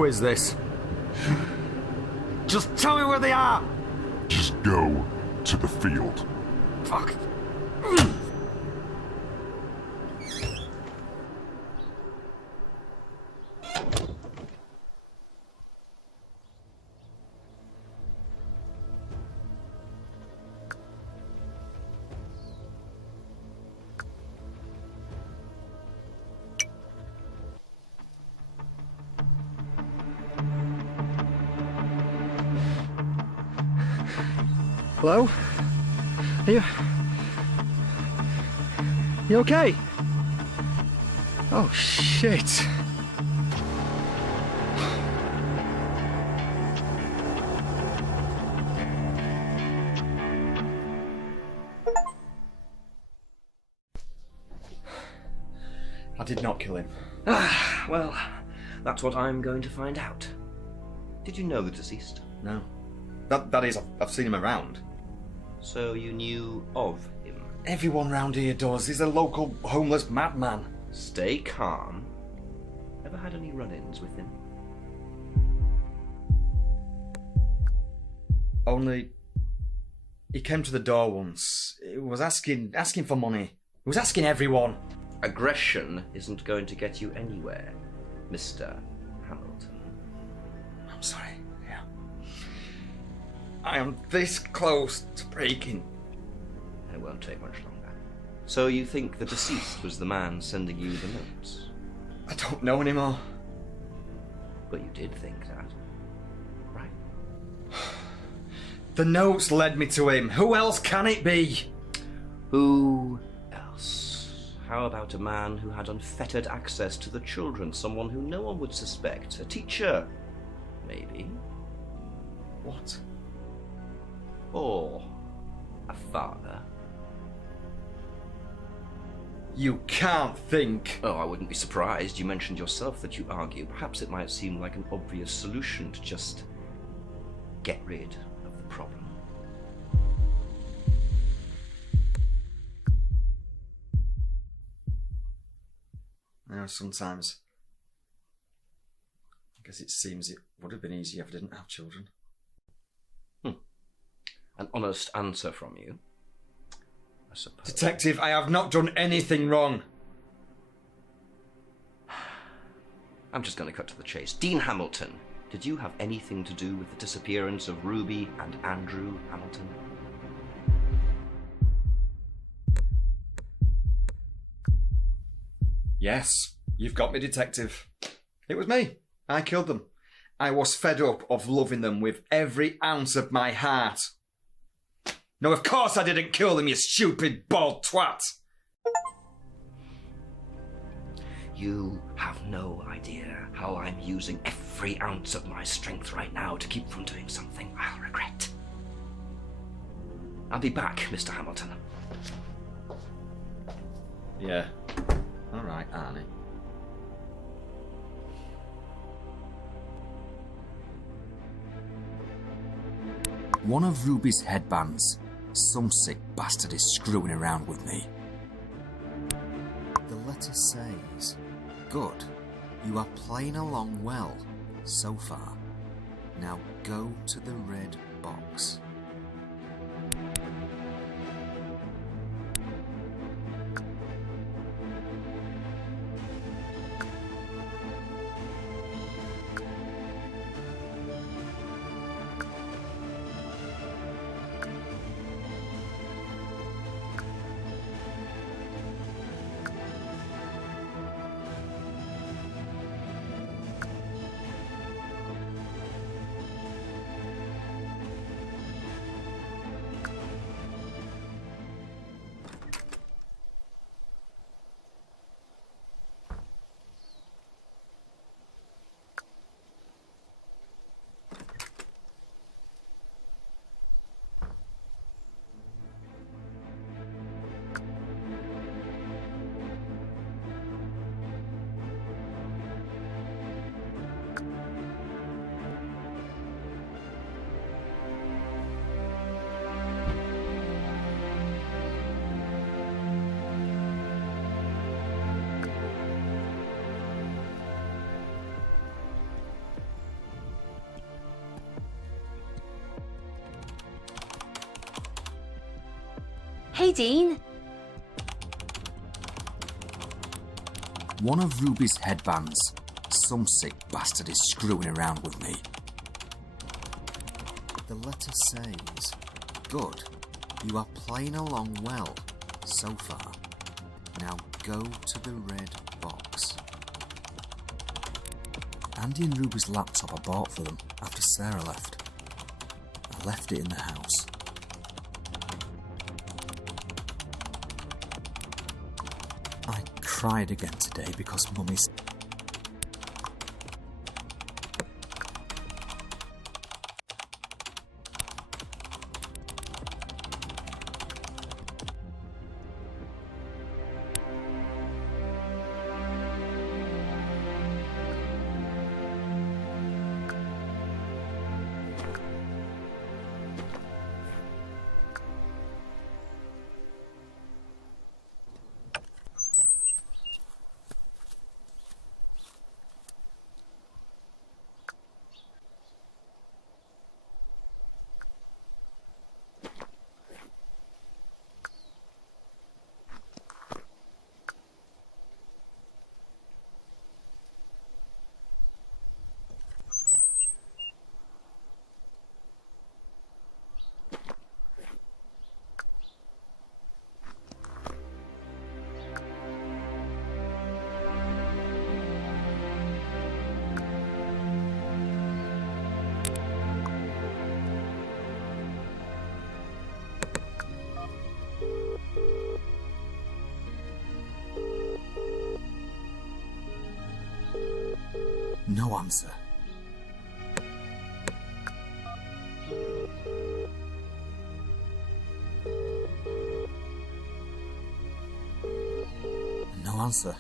is this? Just tell me where they are! Just go to the field. Fuck. Hello? Are you okay? Oh, shit. I did not kill him. Well, that's what I'm going to find out. Did you know the deceased? No. That is, I've seen him around. So you knew of him? Everyone round here does. He's a local homeless madman. Stay calm. Ever had any run-ins with him? Only... he came to the door once. He was asking for money. He was asking everyone. Aggression isn't going to get you anywhere, Mr. Hamilton. I'm sorry. Yeah. I am this close to breaking. It won't take much longer. So you think the deceased was the man sending you the notes? I don't know anymore. But you did think that, right? The notes led me to him. Who else can it be? Who else? How about a man who had unfettered access to the children? Someone who no one would suspect? A teacher? Maybe. What? Or a father? You can't think. Oh, I wouldn't be surprised. You mentioned yourself that you argue. Perhaps it might seem like an obvious solution to just get rid of the problem. You know, sometimes I guess it seems it would have been easier if I didn't have children. An honest answer from you, I suppose. Detective, I have not done anything wrong. I'm just going to cut to the chase. Dean Hamilton, did you have anything to do with the disappearance of Ruby and Andrew Hamilton? Yes, you've got me, detective. It was me. I killed them. I was fed up of loving them with every ounce of my heart. No, of course I didn't kill them, you stupid bald twat. You have no idea how I'm using every ounce of my strength right now to keep from doing something I'll regret. I'll be back, Mr. Hamilton. Yeah. All right, Arnie. One of Ruby's headbands. Some sick bastard is screwing around with me. The letter says, "Good. You are playing along well, so far. Now go to the red box." Hey, Dean. One of Ruby's headbands. Some sick bastard is screwing around with me. The letter says, "Good. You are playing along well so far. Now go to the red box." Andy and Ruby's laptop I bought for them after Sarah left. I left it in the house. I cried again today because Mummy's... No answer. No answer.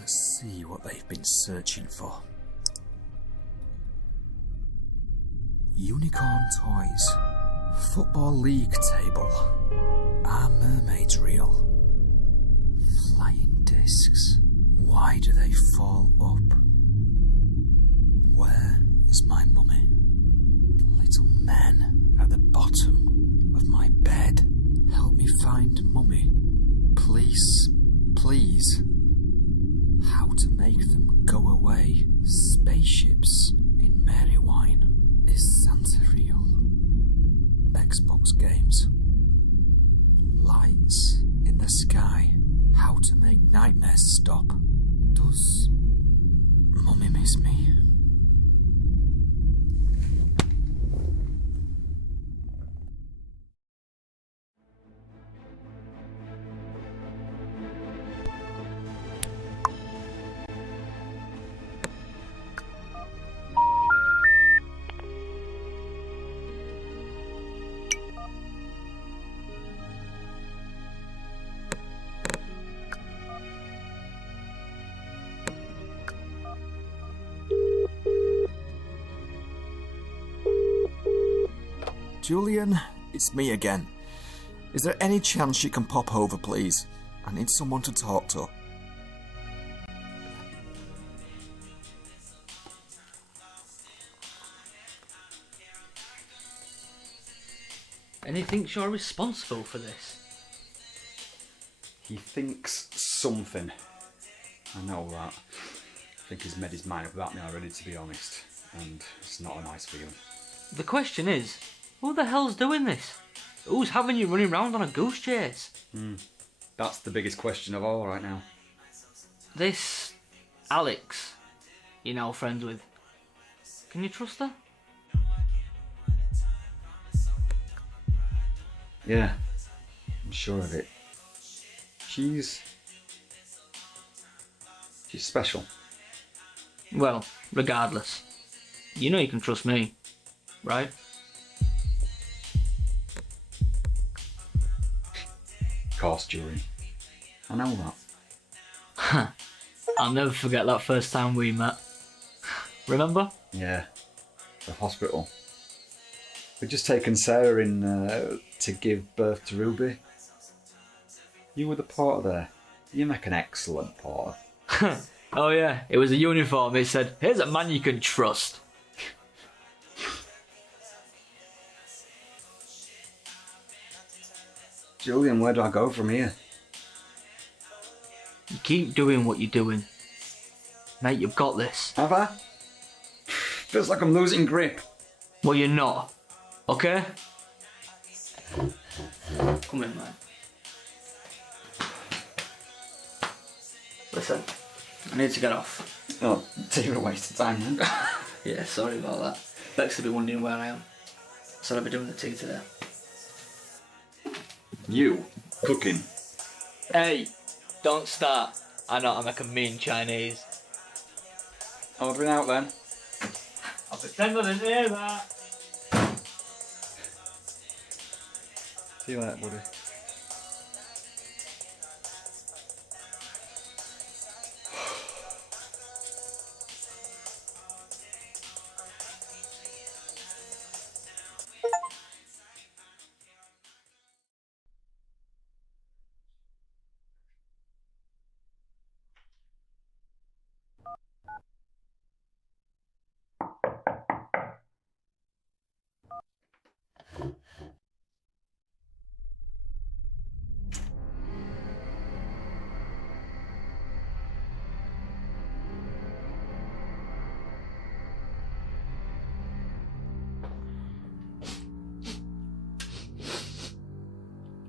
Let's see what they've been searching for. Unicorn toys. Football league table. Are mermaids real? Flying discs. Why do they fall up? Where is my mummy? Little men at the bottom of my bed. Help me find mummy. Please, please. How to make them go away. spaceships in Marywine. Is Santa real? Xbox games. Lights in the sky. How to make nightmares stop. Does Mummy miss me? Julian, it's me again. Is there any chance you can pop over, please? I need someone to talk to. And he thinks you're responsible for this. He thinks something. I know that. I think he's made his mind up about me already, to be honest. And it's not a nice feeling. The question is, who the hell's doing this? Who's having you running around on a goose chase? That's the biggest question of all right now. This Alex you're now friends with. Can you trust her? Yeah, I'm sure of it. She's special. Well, regardless, you know you can trust me, right? Of course, Julian. I know that. I'll never forget that first time we met. Remember? Yeah, the hospital. We'd just taken Sarah in to give birth to Ruby. You were the porter there. You make an excellent porter. Oh yeah, it was a uniform. It said, "Here's a man you can trust." Julian, where do I go from here? You keep doing what you're doing. Mate, you've got this. Have I? Feels like I'm losing grip. Well, you're not. Okay? Come in, man. Listen, I need to get off. Oh, you're a waste of time then. Yeah, sorry about that. Bex will be wondering where I am. So I'll be doing the tea today. You? Cooking? Hey, don't start. I know I make a mean Chinese. Ordering out then. I'll pretend I didn't hear that. See you later, buddy.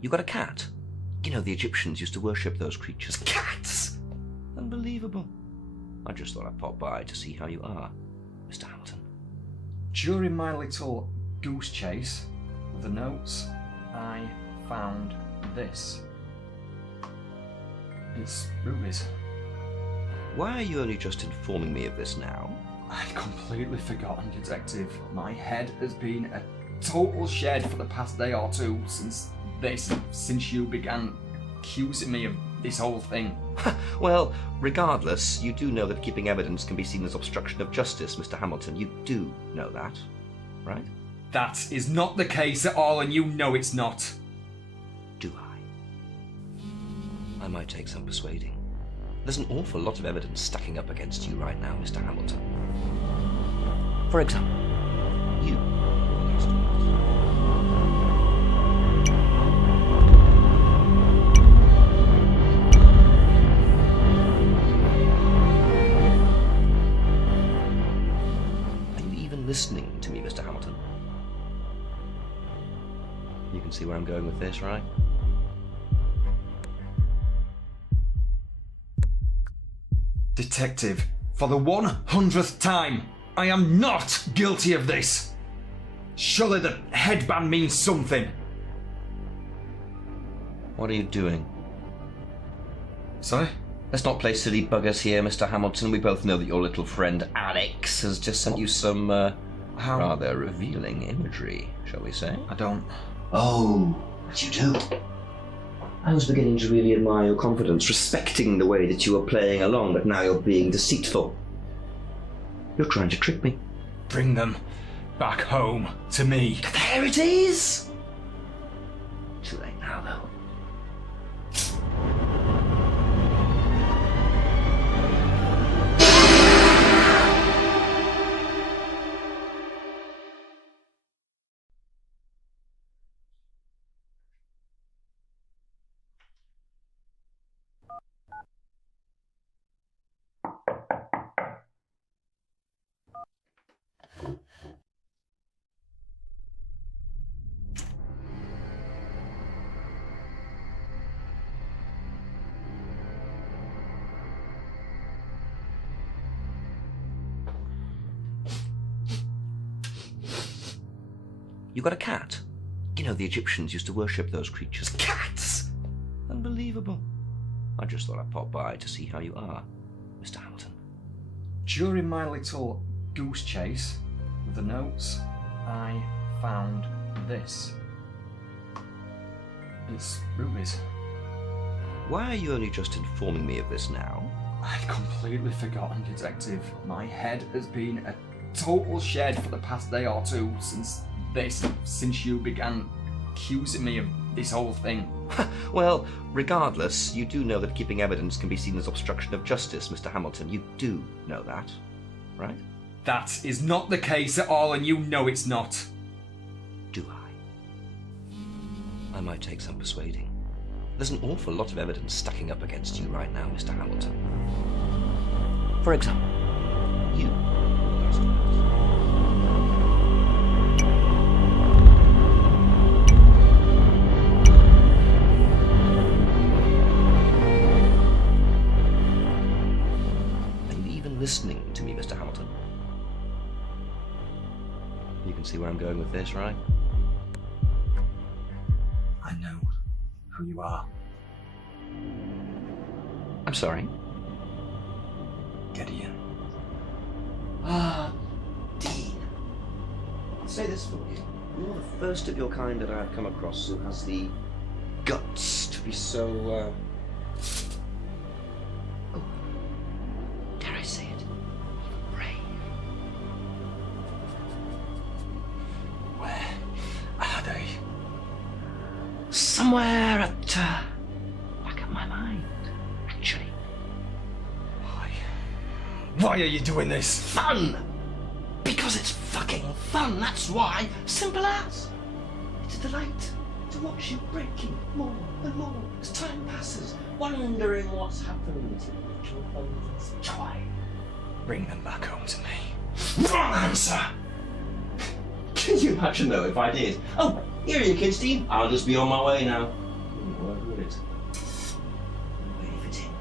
You got a cat? You know, the Egyptians used to worship those creatures. Cats! Unbelievable. I just thought I'd pop by to see how you are, Mr. Hamilton. During my little goose chase with the notes, I found this. It's Ruby's. Why are you only just informing me of this now? I'd completely forgotten, Detective. My head has been a total shed for the past day or two since you began accusing me of this whole thing. Well, regardless, you do know that keeping evidence can be seen as obstruction of justice, Mr. Hamilton. You do know that, right? That is not the case at all, and you know it's not. Do I? I might take some persuading. There's an awful lot of evidence stacking up against you right now, Mr. Hamilton. For example, you. where I'm going with this, right? Detective, for the 100th time, I am not guilty of this. Surely the headband means something. What are you doing? Sorry? Let's not play silly buggers here, Mr. Hamilton. We both know that your little friend Alex has just sent you some rather revealing imagery, shall we say? I don't... Oh, but you do. I was beginning to really admire your confidence, respecting the way that you were playing along, but now you're being deceitful. You're trying to trick me. Bring them back home to me. There it is! Too late now, though. You got a cat? You know, the Egyptians used to worship those creatures. Cats! Unbelievable. I just thought I'd pop by to see how you are, Mr. Hamilton. During my little goose chase with the notes, I found this. It's rubies. Why are you only just informing me of this now? I'd completely forgotten, Detective. My head has been a total shed for the past day or two since you began accusing me of this whole thing. Well, regardless, you do know that keeping evidence can be seen as obstruction of justice, Mr. Hamilton. You do know that, right? That is not the case at all, and you know it's not. Do I? I might take some persuading. There's an awful lot of evidence stacking up against you right now, Mr. Hamilton. For example, you. Listening to me, Mr. Hamilton. You can see where I'm going with this, right? I know who you are. I'm sorry? Gideon. Dean. I'll say this for you. You're the first of your kind that I've come across who has the guts to be so, somewhere at back of my mind, actually. Why are you doing this? Fun! Because it's fucking fun, that's why. Simple as. It's a delight to watch you breaking more and more as time passes, wondering what's happened to little bones of joy. Bring them back home to me. Wrong answer! Can you imagine though if I did? Oh, here are your kids, Dean. I'll just be on my way now. Wouldn't work, would it? Wait if it's in.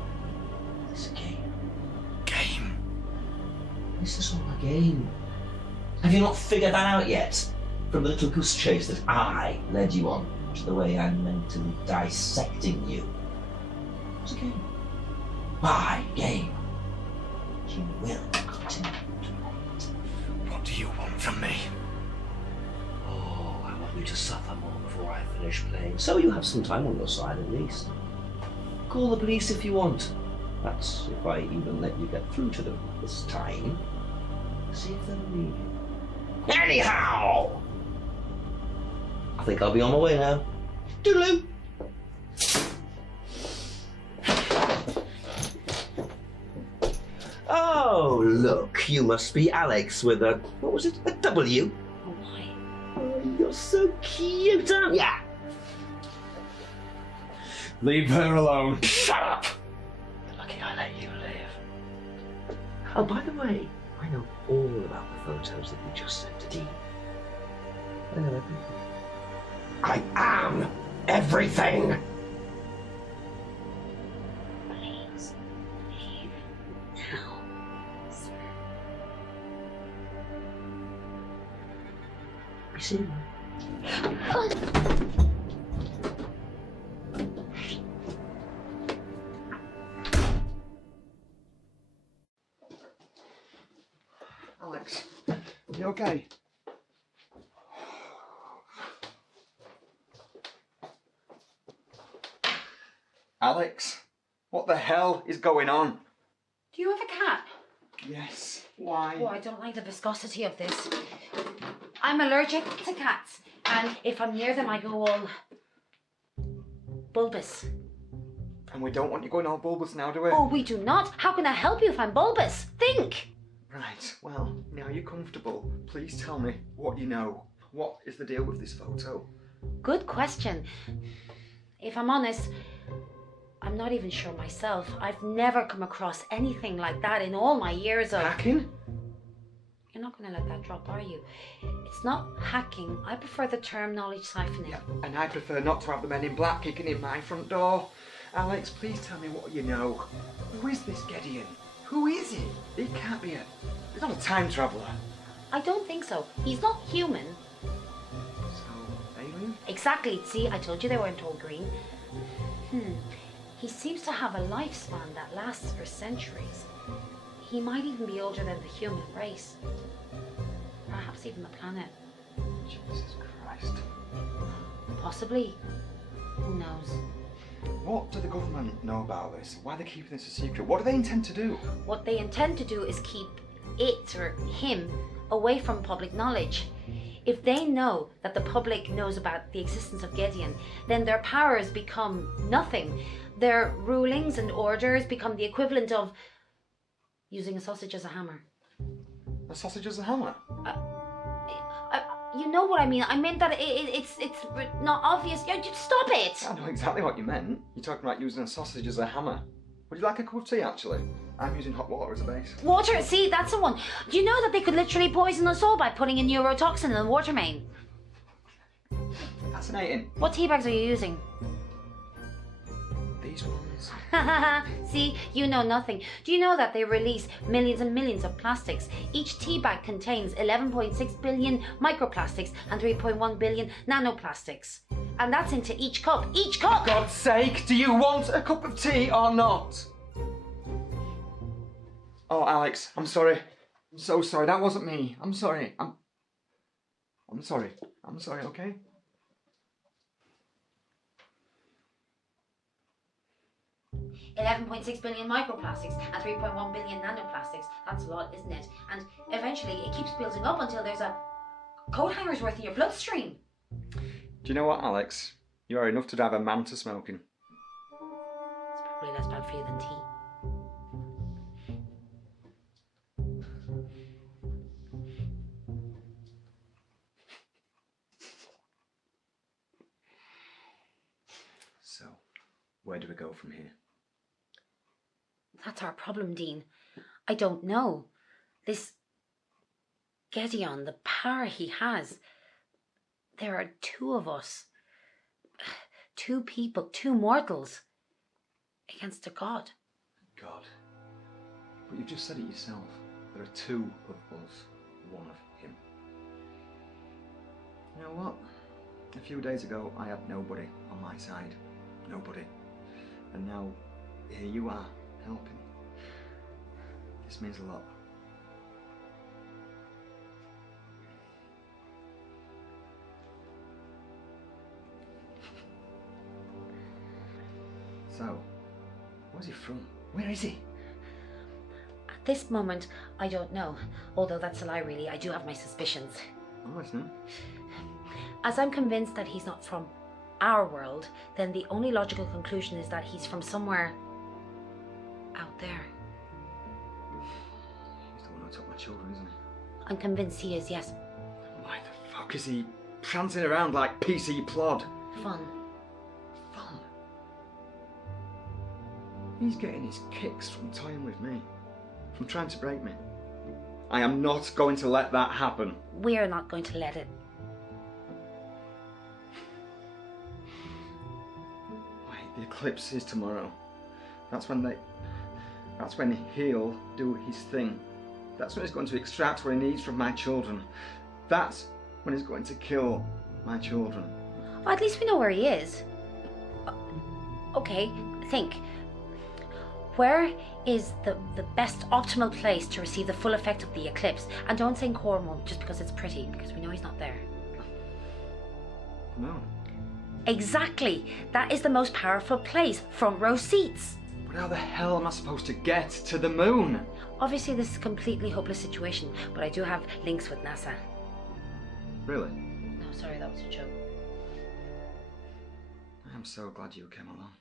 It's a game. Game? This is all a game. Have you not figured that out yet? From the little goose chase that I led you on to the way I'm mentally dissecting you. It's a game. My game. You will continue to play it. What do you want from me? I want you to suffer more before I finish playing, so you have some time on your side at least. Call the police if you want. That's if I even let you get through to them this time. See if they'll leave you. Anyhow! I think I'll be on my way now. Toodaloo! Oh, look, you must be Alex with a, what was it, a W? You're so cute, aren't ya? Leave her alone. Shut up! Lucky I let you live. Oh, by the way, I know all about the photos that you just sent to Dean. I know everything. I am everything! Please, leave now, sir. I see. Alex, you okay? Alex, what the hell is going on? Do you have a cat? Yes, why? Oh, I don't like the viscosity of this. I'm allergic to cats, and if I'm near them, I go all bulbous. And we don't want you going all bulbous now, do we? Oh, we do not. How can I help you if I'm bulbous? Think. Right, well, now you're comfortable. Please tell me what you know. What is the deal with this photo? Good question. If I'm honest, I'm not even sure myself. I've never come across anything like that in all my years of... Hacking? You're not going to let that drop, are you? It's not hacking. I prefer the term knowledge siphoning. Yeah, and I prefer not to have the men in black kicking in my front door. Alex, please tell me what you know. Who is this Gideon? Who is he? He can't be he's not a time traveller. I don't think so. He's not human. So, alien? Exactly. See, I told you they weren't all green. He seems to have a lifespan that lasts for centuries. He might even be older than the human race. Perhaps even the planet. Jesus Christ. Possibly. Who knows? What do the government know about this? Why are they keeping this a secret? What do they intend to do? What they intend to do is keep it, or him, away from public knowledge. If they know that the public knows about the existence of Gideon, then their powers become nothing. Their rulings and orders become the equivalent of using a sausage as a hammer. A sausage as a hammer? You know what I mean. I meant that it's not obvious. Yeah, just stop it! I know exactly what you meant. You're talking about using a sausage as a hammer. Would you like a cup of tea, actually? I'm using hot water as a base. Water, see, that's the one. Do you know that they could literally poison us all by putting a neurotoxin in the water main? Fascinating. What tea bags are you using? These ones. See, you know nothing. Do you know that they release millions and millions of plastics? Each tea bag contains 11.6 billion microplastics and 3.1 billion nanoplastics. And that's into each cup. Each cup! For God's sake, do you want a cup of tea or not? Oh, Alex, I'm sorry. I'm so sorry. That wasn't me. I'm sorry. I'm sorry. I'm sorry, okay? $11.6 billion microplastics and 3.1 billion nanoplastics. That's a lot, isn't it? And eventually it keeps building up until there's a coat hanger's worth in your bloodstream. Do you know what, Alex? You are enough to drive a man to smoking. It's probably less bad for you than tea. So, where do we go from here? That's our problem, Dean. I don't know. This Gideon, the power he has. There are two of us. Two people, two mortals. Against a god. God. But you've just said it yourself. There are two of us, one of him. You know what? A few days ago, I had nobody on my side. Nobody. And now, here you are, helping. This means a lot. So, where's he from? Where is he? At this moment, I don't know. Although that's a lie, really. I do have my suspicions. Oh, it's not. As I'm convinced that he's not from our world, then the only logical conclusion is that he's from somewhere out there. He's the one who took my children, isn't he? I'm convinced he is, yes. Why the fuck is he prancing around like PC Plod? Fun. Fun? He's getting his kicks from toying with me. From trying to break me. I am not going to let that happen. We're not going to let it. eclipse is tomorrow. That's when he'll do his thing. That's when he's going to extract what he needs from my children. That's when he's going to kill my children. Well, at least we know where he is. Okay, think. Where is the best optimal place to receive the full effect of the eclipse? And don't think Cornwall just because it's pretty, because we know he's not there. No. Exactly. That is the most powerful place. Front row seats. But how the hell am I supposed to get to the moon? Obviously, this is a completely hopeless situation, but I do have links with NASA. Really? No, sorry, that was a joke. I'm so glad you came along.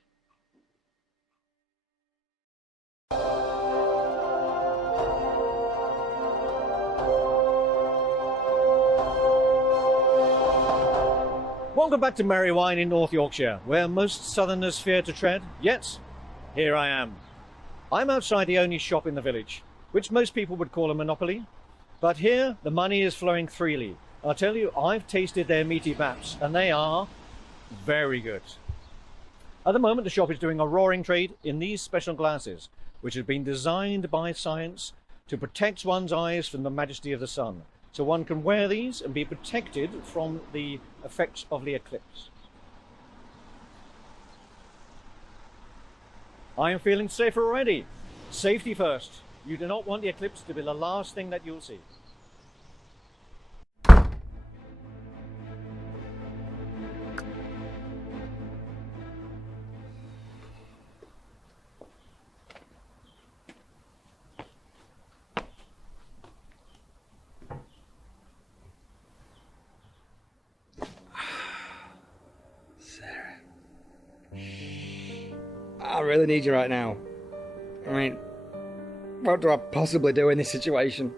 Welcome back to Marywine in North Yorkshire, where most southerners fear to tread, yet here I am. I'm outside the only shop in the village, which most people would call a monopoly, but here the money is flowing freely. I'll tell you, I've tasted their meaty baps, and they are very good. At the moment, the shop is doing a roaring trade in these special glasses, which have been designed by science to protect one's eyes from the majesty of the sun. So one can wear these and be protected from the effects of the eclipse. I am feeling safer already. Safety first. You do not want the eclipse to be the last thing that you'll see. I really need you right now. I mean, what do I possibly do in this situation?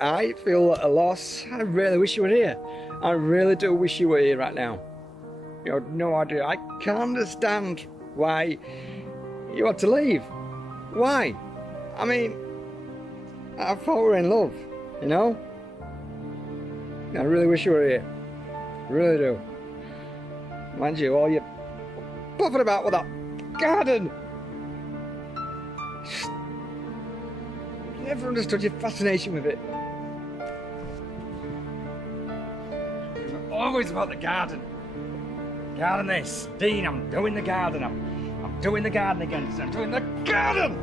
I feel at a loss. I really wish you were here. I really do wish you were here right now. You have no idea. I can't understand why you had to leave. Why? I mean, I thought we were in love, you know? I really wish you were here. I really do. Mind you, all you're puffing about with that garden. Never understood your fascination with it. You were always about the garden. Garden this. Dean, I'm doing the garden. I'm doing the garden again. I'm doing the garden!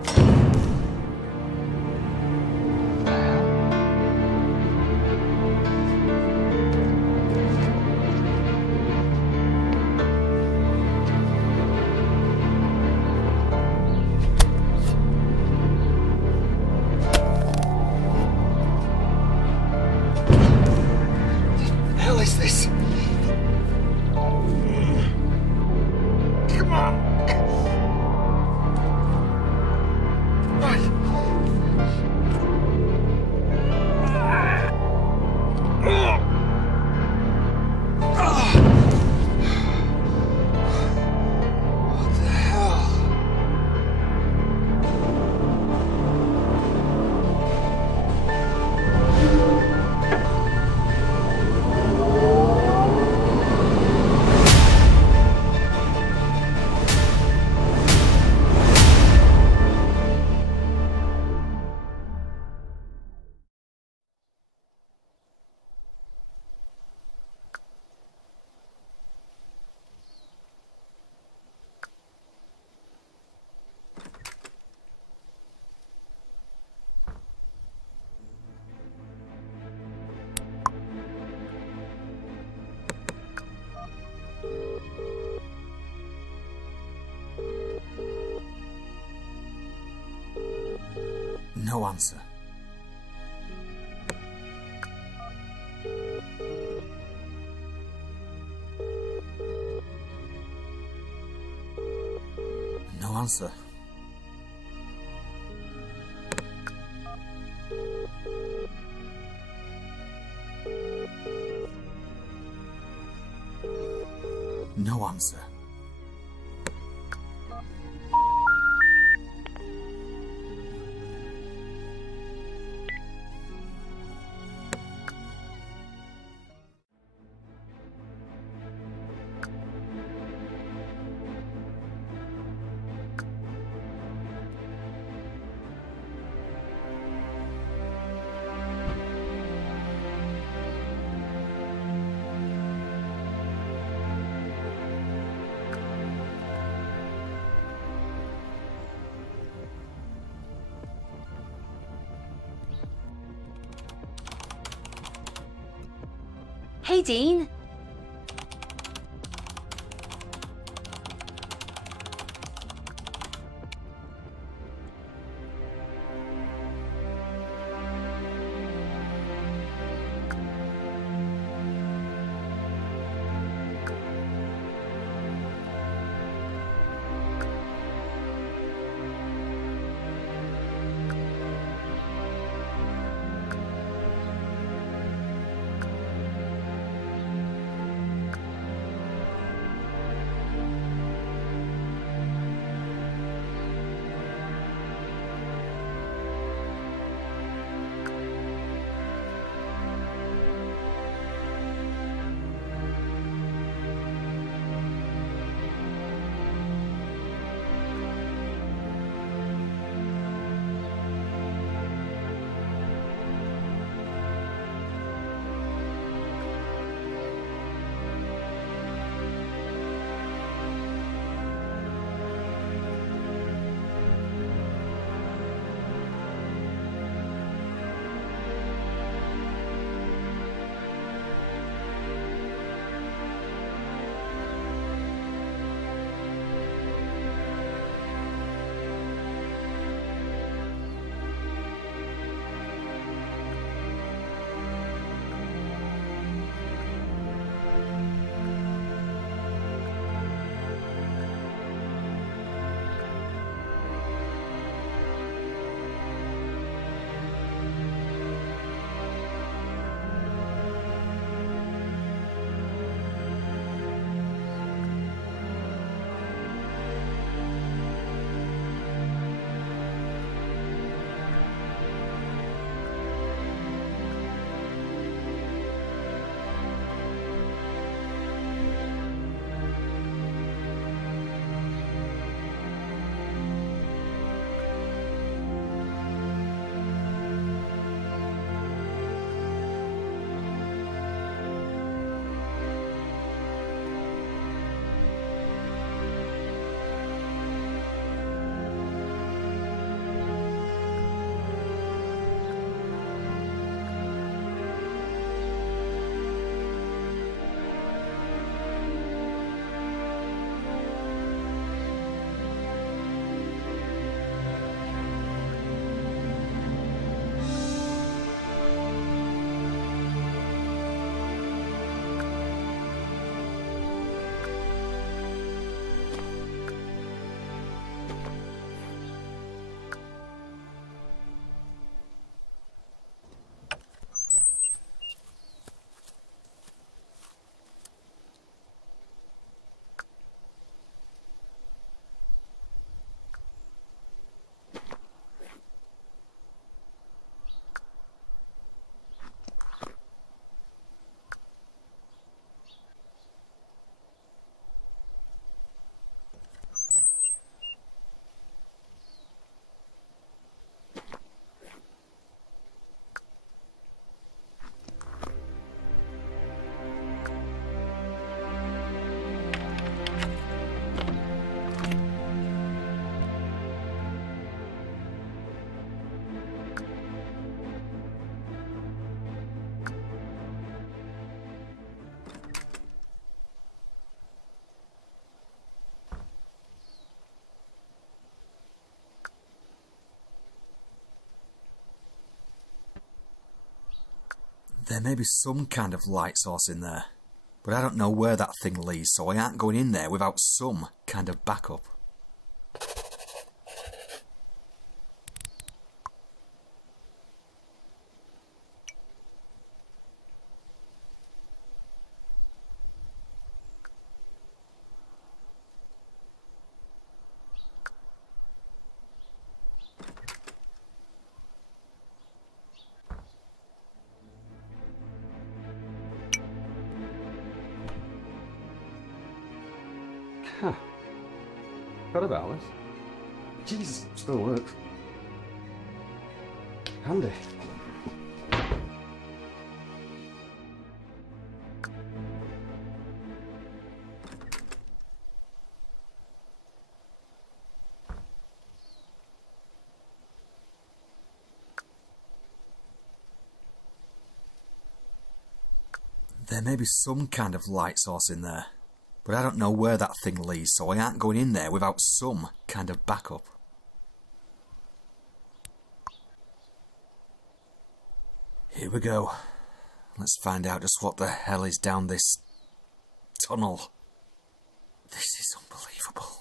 No answer. No answer. No answer. Hey, Dean. There may be some kind of light source in there, but I don't know where that thing leads, so I aren't going in there without some kind of backup. Huh. Forgot about this. Jesus, still works. Handy. There may be some kind of light source in there, but I don't know where that thing leads, so I aren't going in there without some kind of backup. Here we go. Let's find out just what the hell is down this tunnel. This is unbelievable.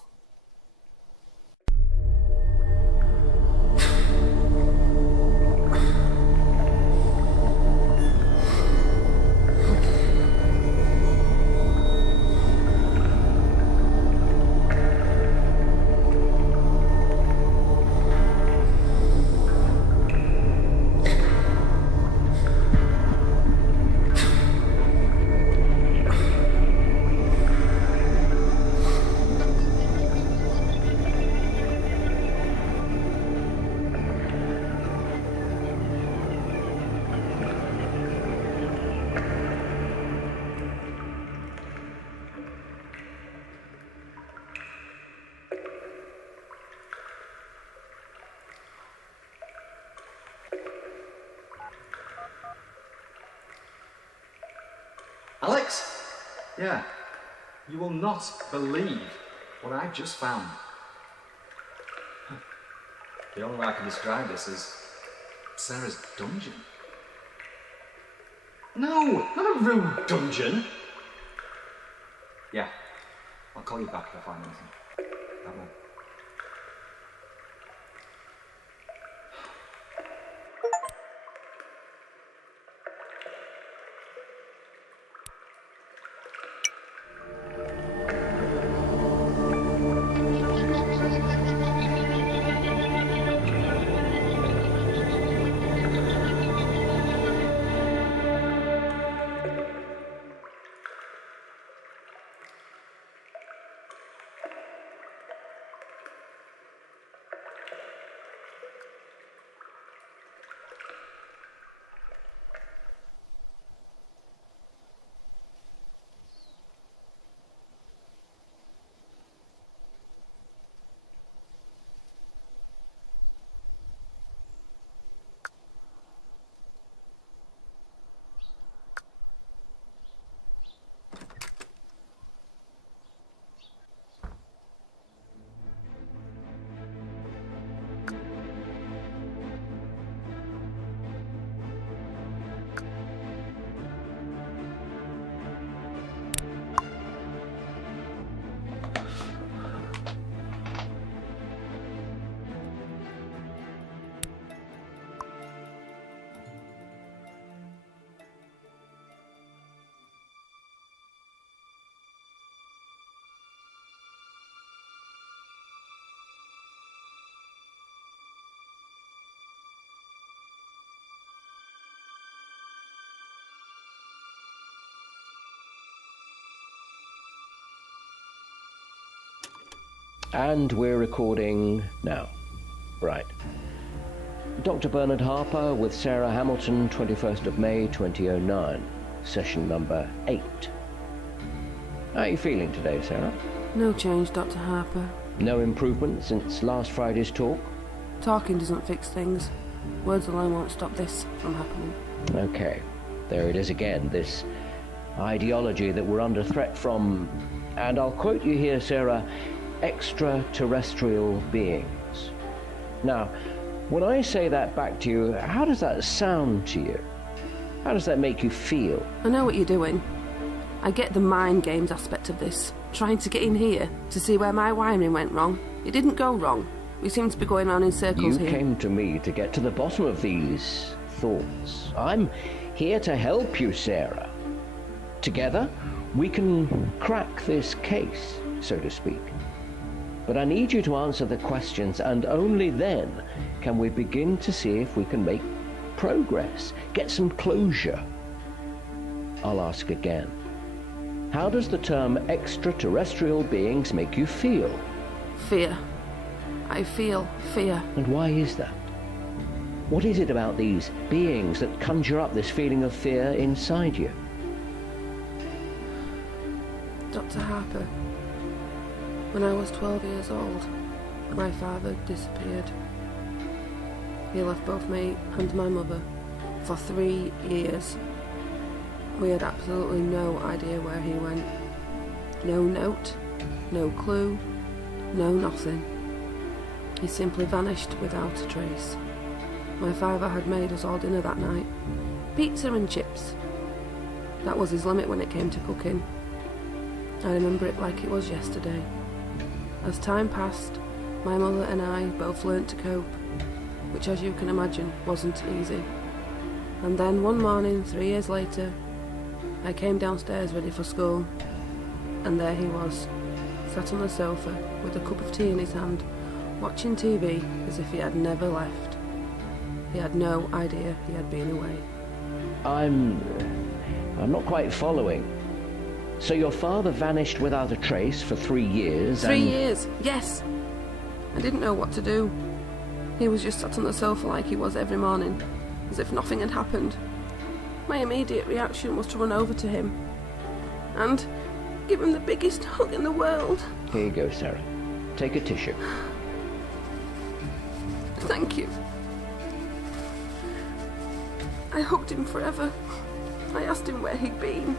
Alex? Yeah. You will not believe what I've just found. The only way I can describe this is Sarah's dungeon. No, not a real dungeon. Yeah. I'll call you back if I find anything. Bye-bye. And we're recording now. Right. Dr. Bernard Harper with Sarah Hamilton, 21st of May 2009, session number 8. How are you feeling today, Sarah? No change, Dr. Harper. No improvement since last Friday's talk? Talking doesn't fix things. Words alone won't stop this from happening. Okay. There it is again, this ideology that we're under threat from, and I'll quote you here, Sarah, extraterrestrial beings. Now, when I say that back to you, how does that sound to you? How does that make you feel? I know what you're doing. I get the mind games aspect of this. Trying to get in here to see where my wiring went wrong. It didn't go wrong. We seem to be going on in circles here. You came to me to get to the bottom of these thoughts. I'm here to help you, Sarah. Together, we can crack this case, so to speak. But I need you to answer the questions, and only then can we begin to see if we can make progress, get some closure. I'll ask again. How does the term extraterrestrial beings make you feel? Fear. I feel fear. And why is that? What is it about these beings that conjure up this feeling of fear inside you? Dr. Harper, when I was 12 years old, my father disappeared. He left both me and my mother for 3 years. We had absolutely no idea where he went. No note, no clue, no nothing. He simply vanished without a trace. My father had made us all dinner that night. Pizza and chips. That was his limit when it came to cooking. I remember it like it was yesterday. As time passed, my mother and I both learnt to cope, which, as you can imagine, wasn't easy. And then one morning, 3 years later, I came downstairs ready for school, and there he was, sat on the sofa with a cup of tea in his hand, watching TV as if he had never left. He had no idea he had been away. I'm not quite following. So your father vanished without a trace for 3 years, 3 years, yes. I didn't know what to do. He was just sat on the sofa like he was every morning, as if nothing had happened. My immediate reaction was to run over to him and give him the biggest hug in the world. Here you go, Sarah. Take a tissue. Thank you. I hugged him forever. I asked him where he'd been.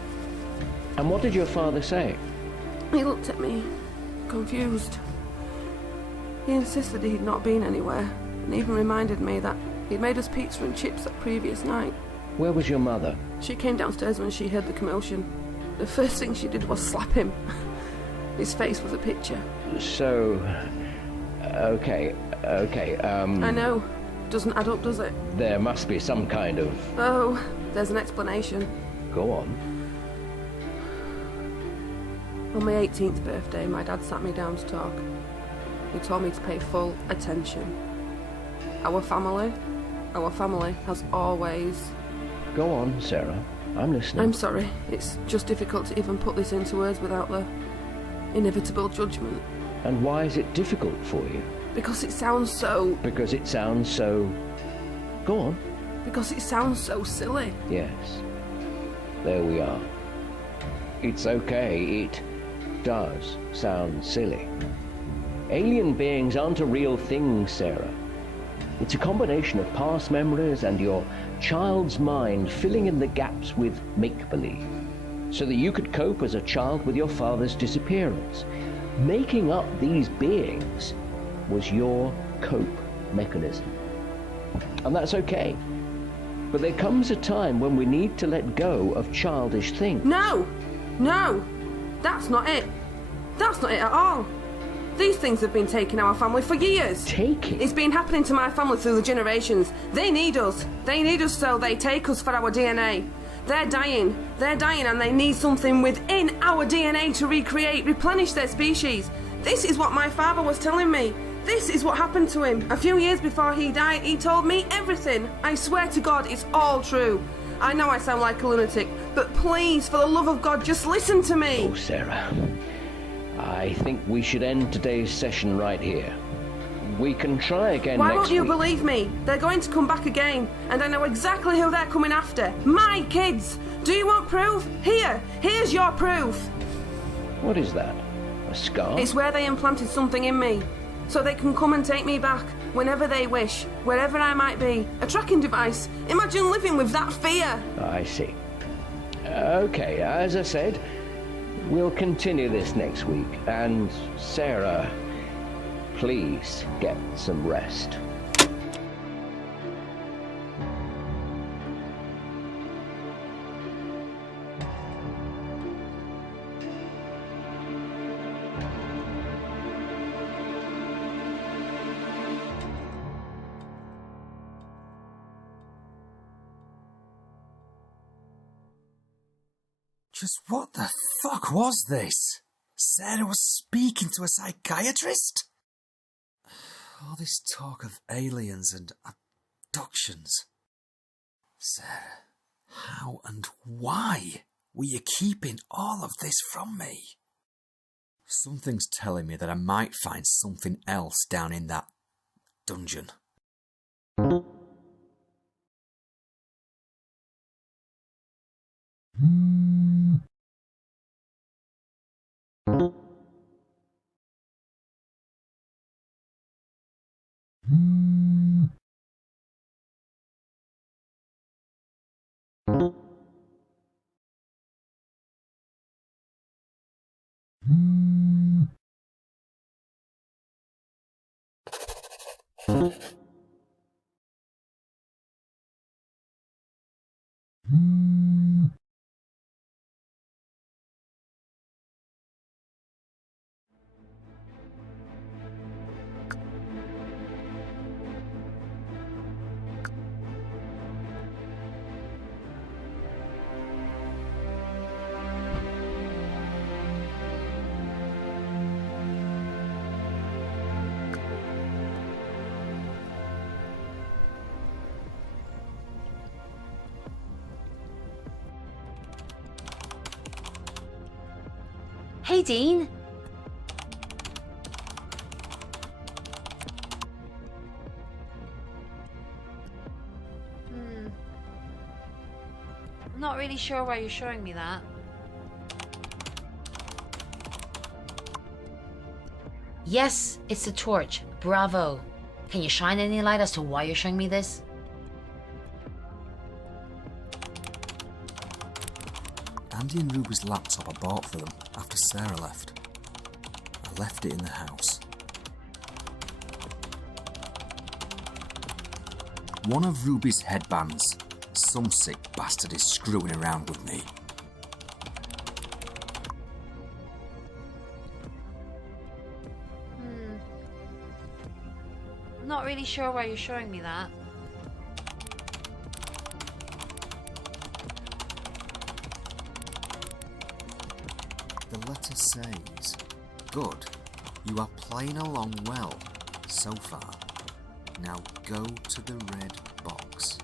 And what did your father say? He looked at me, confused. He insisted he'd not been anywhere, and even reminded me that he'd made us pizza and chips that previous night. Where was your mother? She came downstairs when she heard the commotion. The first thing she did was slap him. His face was a picture. So... Okay. I know. Doesn't add up, does it? There must be some kind of... Oh, there's an explanation. Go on. On my 18th birthday, my dad sat me down to talk. He told me to pay full attention. Our family has always... Go on, Sarah. I'm listening. I'm sorry. It's just difficult to even put this into words without the inevitable judgment. And why is it difficult for you? Because it sounds so... Because it sounds so... Go on. Because it sounds so silly. Yes. There we are. It's okay. It does sound silly. Alien beings aren't a real thing, Sarah. It's a combination of past memories and your child's mind filling in the gaps with make-believe, so that you could cope as a child with your father's disappearance. Making up these beings was your cope mechanism. And that's okay. But there comes a time when we need to let go of childish things. No! That's not it. That's not it at all. These things have been taking our family for years. Taking? It's been happening to my family through the generations. They need us. They need us, so they take us for our DNA. They're dying, and they need something within our DNA to replenish their species. This is what my father was telling me. This is what happened to him. A few years before he died, he told me everything. I swear to God, it's all true. I know I sound like a lunatic, but please, for the love of God, just listen to me. Oh, Sarah. I think we should end today's session right here. We can try again next week. Why won't you believe me? They're going to come back again, and I know exactly who they're coming after. My kids! Do you want proof? Here's your proof. What is that? A scar? It's where they implanted something in me, so they can come and take me back whenever they wish, wherever I might be. A tracking device. Imagine living with that fear. I see. Okay, as I said, we'll continue this next week, and Sarah, please get some rest. Just what the fuck was this? Sarah was speaking to a psychiatrist? All this talk of aliens and abductions. Sarah, how and why were you keeping all of this from me? Something's telling me that I might find something else down in that dungeon. Hey, Dean. I'm not really sure why you're showing me that. Yes, it's the torch. Bravo. Can you shine any light as to why you're showing me this? Andy and Ruby's laptop I bought for them after Sarah left. I left it in the house. One of Ruby's headbands. Some sick bastard is screwing around with me. I'm not really sure why you're showing me that. The letter says, "Good, you are playing along well, so far. Now go to the red box."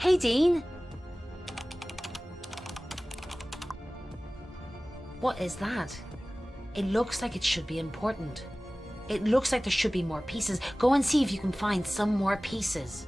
Hey, Dean. What is that? It looks like it should be important. It looks like there should be more pieces. Go and see if you can find some more pieces.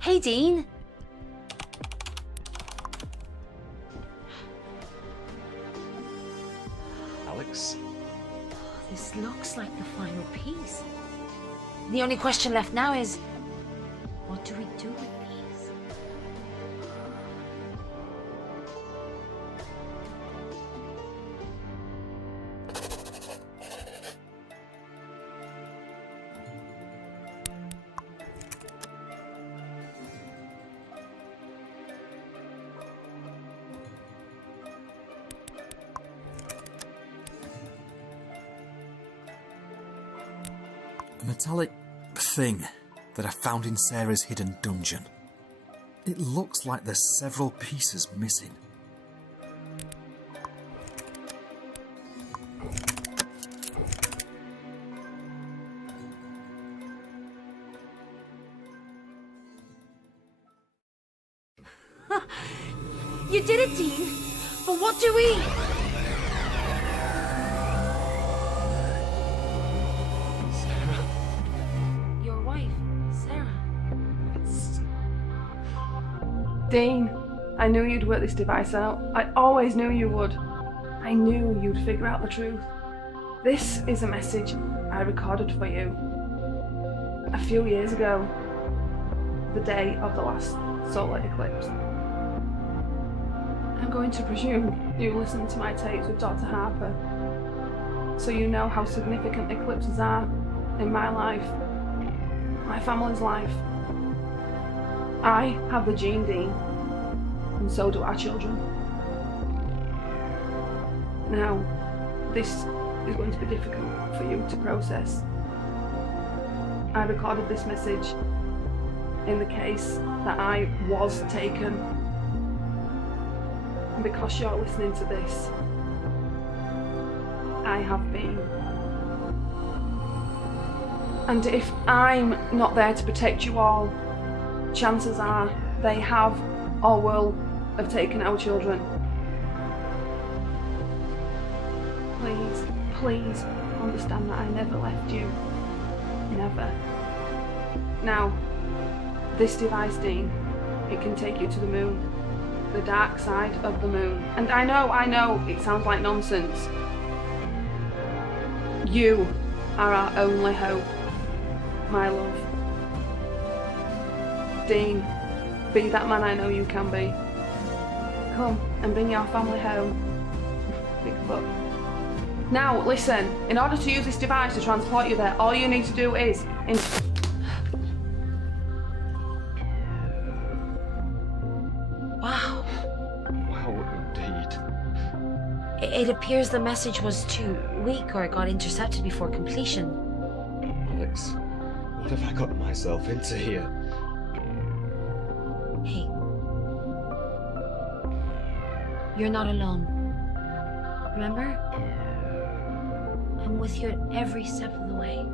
Hey, Dean. Alex? This looks like the final piece. The only question left now is, what do we do with these? A metallic thing that I found in Sarah's hidden dungeon. It looks like there's several pieces missing. You did it, Dean! But what do we... Your wife, Sarah. Dean, I knew you'd work this device out. I always knew you would. I knew you'd figure out the truth. This is a message I recorded for you a few years ago, the day of the last solar eclipse. I'm going to presume you listened to my tapes with Dr. Harper, so you know how significant eclipses are in my life, my family's life. I have the gene, Dean, and so do our children. Now, this is going to be difficult for you to process. I recorded this message in the case that I was taken. And because you're listening to this, I have been. And if I'm not there to protect you all, chances are they have or will have taken our children. Please, please understand that I never left you. Never. Now, this device, Dean, it can take you to the moon. The dark side of the moon. And I know, it sounds like nonsense. You are our only hope, my love. Dean, be that man I know you can be. Come and bring your family home. Bigfoot. Now, listen, in order to use this device to transport you there, all you need to do is... Wow. Wow, indeed. It appears the message was too weak or it got intercepted before completion. Alex, what have I gotten myself into here? Hey. You're not alone. Remember? I'm with you at every step of the way.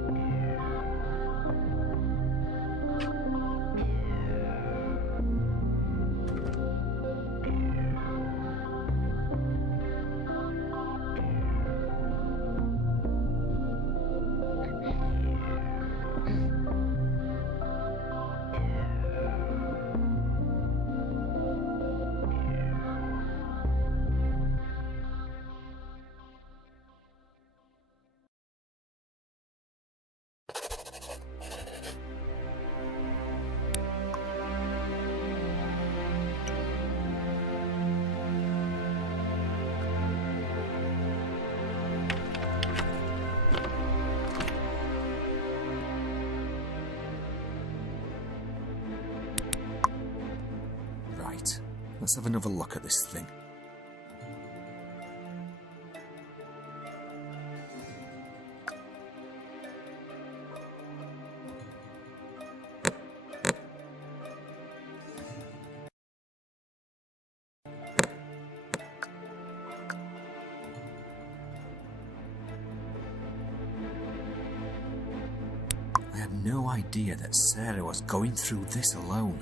Let's have another look at this thing. I had no idea that Sarah was going through this alone.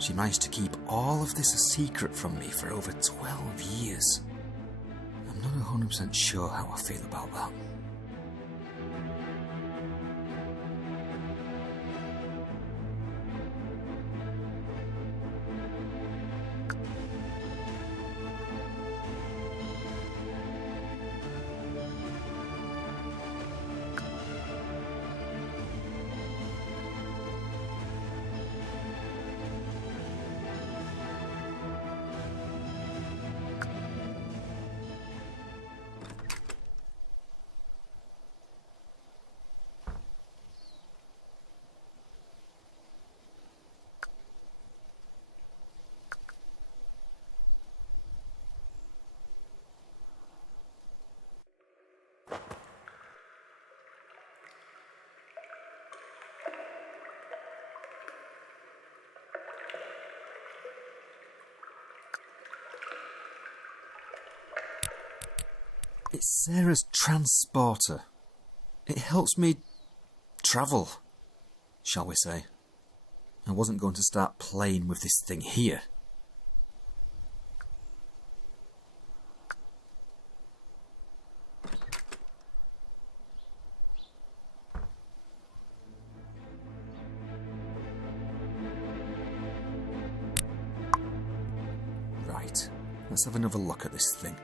She managed to keep all of this a secret from me for over 12 years. I'm not 100% sure how I feel about that. It's Sarah's transporter. It helps me travel, shall we say. I wasn't going to start playing with this thing here. Right, let's have another look at this thing.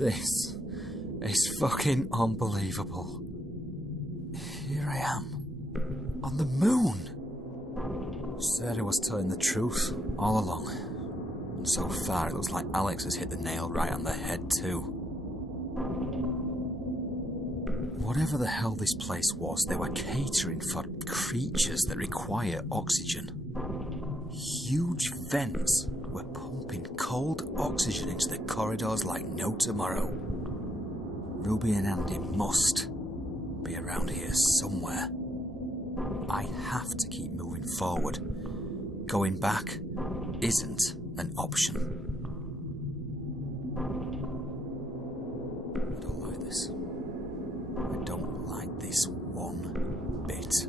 This is fucking unbelievable. Here I am, on the moon. Sarah was telling the truth all along. And so far it looks like Alex has hit the nail right on the head too. Whatever the hell this place was, they were catering for creatures that require oxygen. Huge vents were pumping cold oxygen into the corridors like no tomorrow. Ruby and Andy must be around here somewhere. I have to keep moving forward. Going back isn't an option. I don't like this. I don't like this one bit.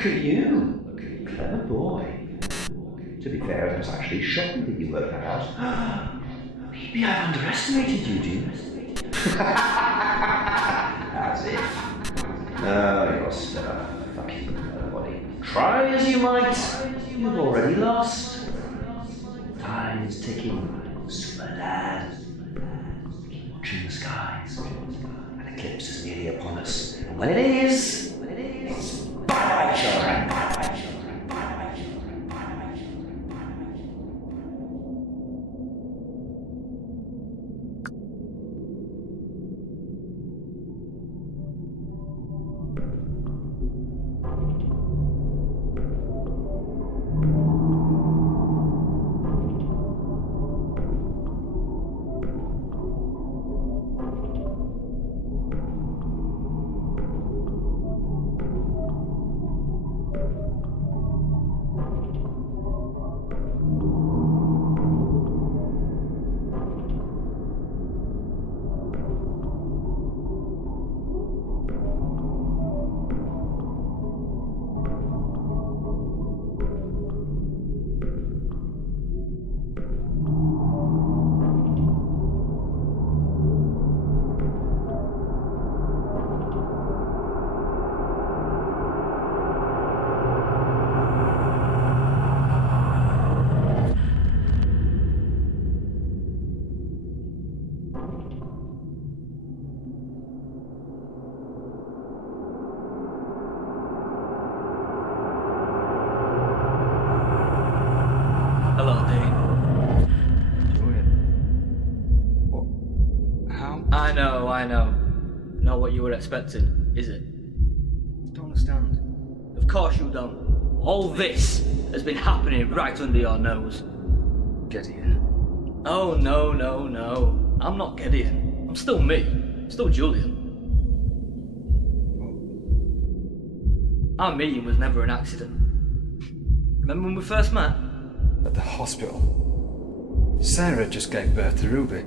Look at you. Clever boy. To be fair, it was actually shocking that you worked that out. Maybe I've underestimated you, dear. As if. Oh, you're still a fucking nobody. Try as you might, you've already lost. Time is ticking, super dad. Keep watching the skies. An eclipse is nearly upon us. And when it is, bye-bye, children. I know. Not what you were expecting, is it? Don't understand. Of course you don't. All this has been happening right under your nose. Gideon. Oh, no. I'm not Gideon. I'm still me. I'm still Julian. Our meeting was never an accident. Remember when we first met? At the hospital. Sarah just gave birth to Ruby.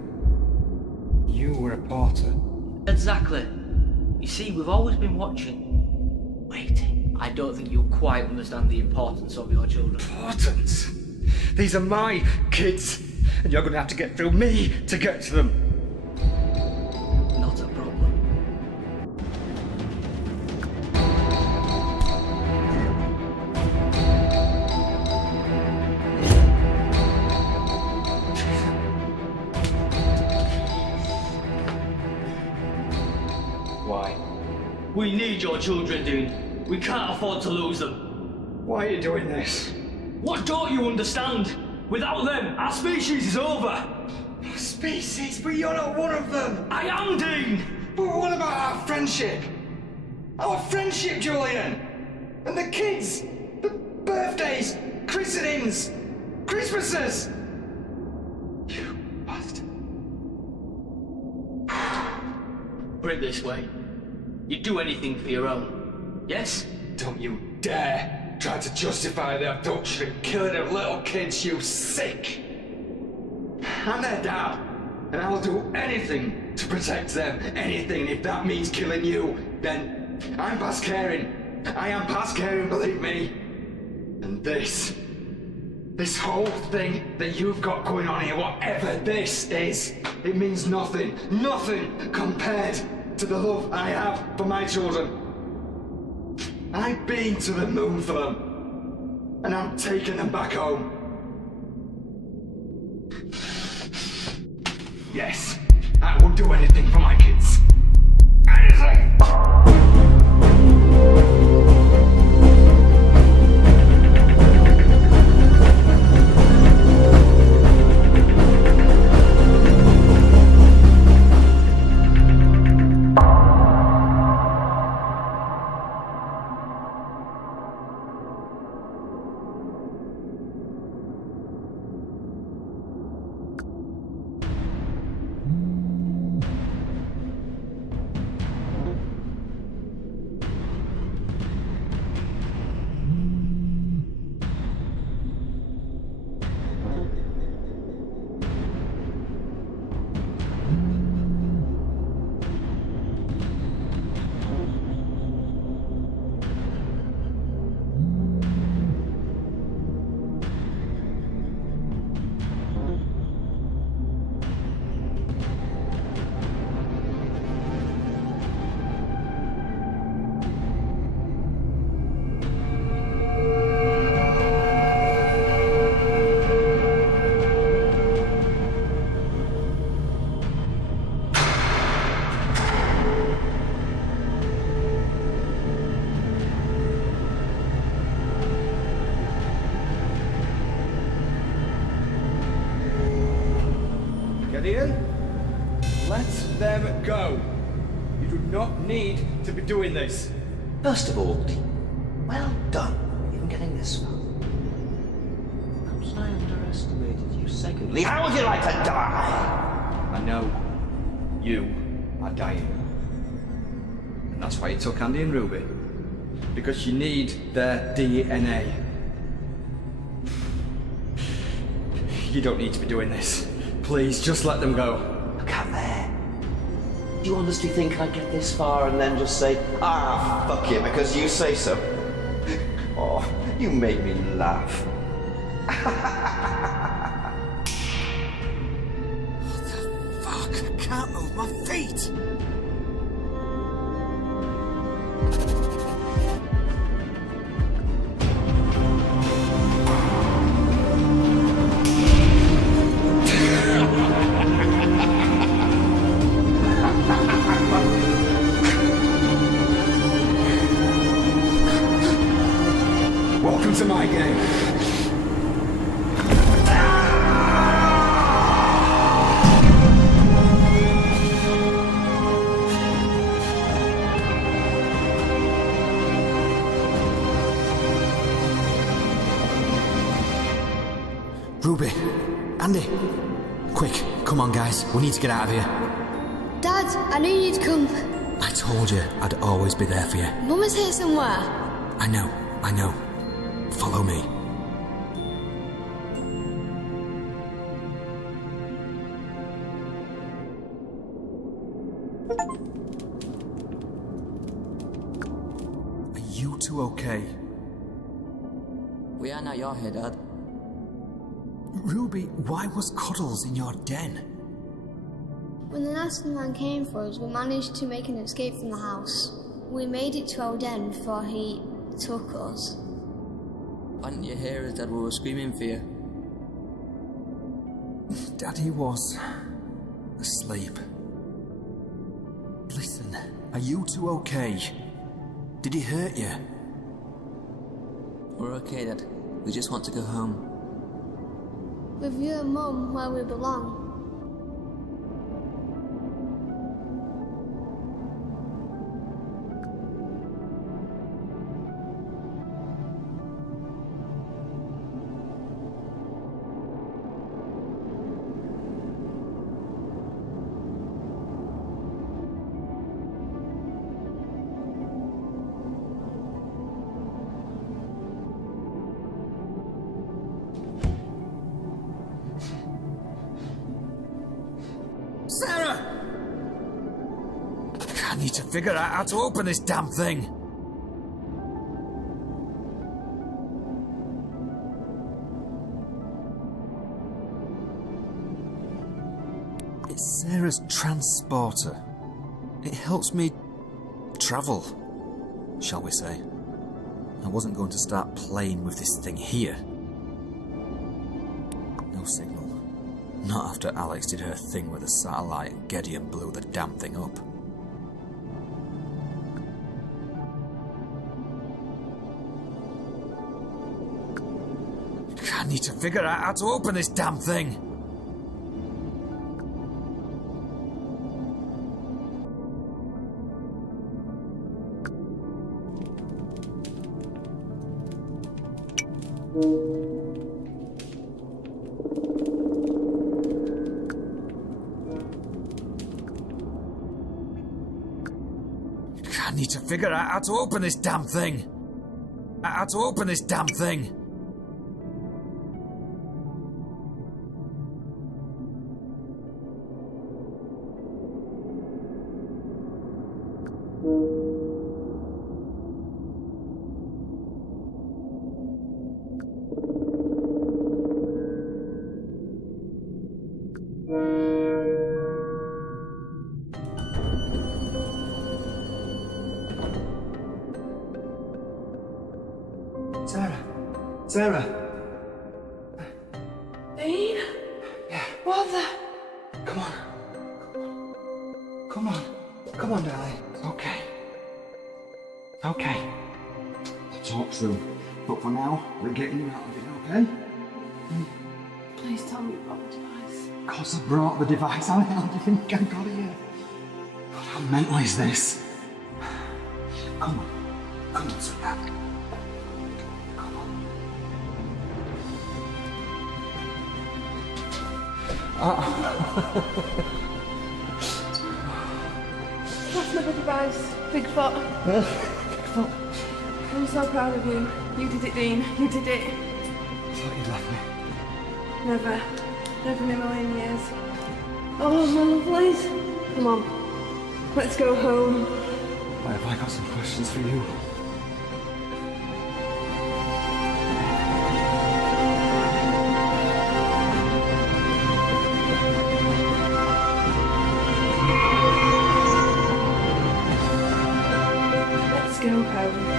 You were a porter. Exactly. You see, we've always been watching. Waiting. I don't think you'll quite understand the importance of your children. Importance? These are my kids, and you're going to have to get through me to get to them. Not a problem. Why? We need your children, Dean. We can't afford to lose them. Why are you doing this? What don't you understand? Without them, our species is over. Species? But you're not one of them. I am, Dean. But what about our friendship? Our friendship, Julian. And the kids. The birthdays. Christenings. Christmases. You bastard. Put it this way. You'd do anything for your own. Yes? Don't you dare try to justify the abduction and killing of little kids, you sick! I'm their dad, and I'll do anything to protect them. Anything, if that means killing you, then I'm past caring. I am past caring, believe me. And this whole thing that you've got going on here, whatever this is, it means nothing. Nothing compared to the love I have for my children. I've been to the moon for them, and I'm taking them back home. Yes, I will do anything for my kids. Anything! Gideon, let them go. You do not need to be doing this. First of all, well done for even getting this far. Perhaps I underestimated you. Secondly, how would you like to die? I know. You are dying. And that's why you took Andy and Ruby. Because you need their DNA. You don't need to be doing this. Please, just let them go. Look out there. Do you honestly think I'd get this far and then just say, ah, fuck it, because you say so? Oh, you made me laugh. What the fuck? I can't move my feet! Welcome to my game. Ruby, Andy, quick, come on guys, we need to get out of here. Dad, I knew you'd come. I told you I'd always be there for you. Mum is here somewhere. I know. Follow me. Are you two okay? We are now you're here, Dad. Ruby, why was Cuddles in your den? When the nasty man came for us, we managed to make an escape from the house. We made it to our den before he took us. Why didn't you hear us, Dad? We were screaming for you. Daddy was asleep. Listen, are you two okay? Did he hurt you? We're okay, Dad. We just want to go home. With you and Mum where we belong. Sarah! I need to figure out how to open this damn thing. It's Sarah's transporter. It helps me travel, shall we say. I wasn't going to start playing with this thing here. No signal. Not after Alex did her thing with the satellite and Gideon blew the damn thing up. I need to figure out how to open this damn thing! I need to figure out how to open this damn thing! How to open this damn thing! Sarah. Dean? Yeah. What the? Come on. Come on, darling. It's okay. Okay. Let's talk through. But for now, we're getting you out of it, okay? Please tell me Robert dies. Because I brought the device. How the hell do you think I got here? God, how mental is this? Come on, sweetheart. Come on. That's my device, Bigfoot. Bigfoot. I'm so proud of you. You did it, Dean. You did it. I thought you'd left me. Never. Never in a million years. Oh, my lovelies. Come on. Let's go home. Why have I got some questions for you? Let's go home.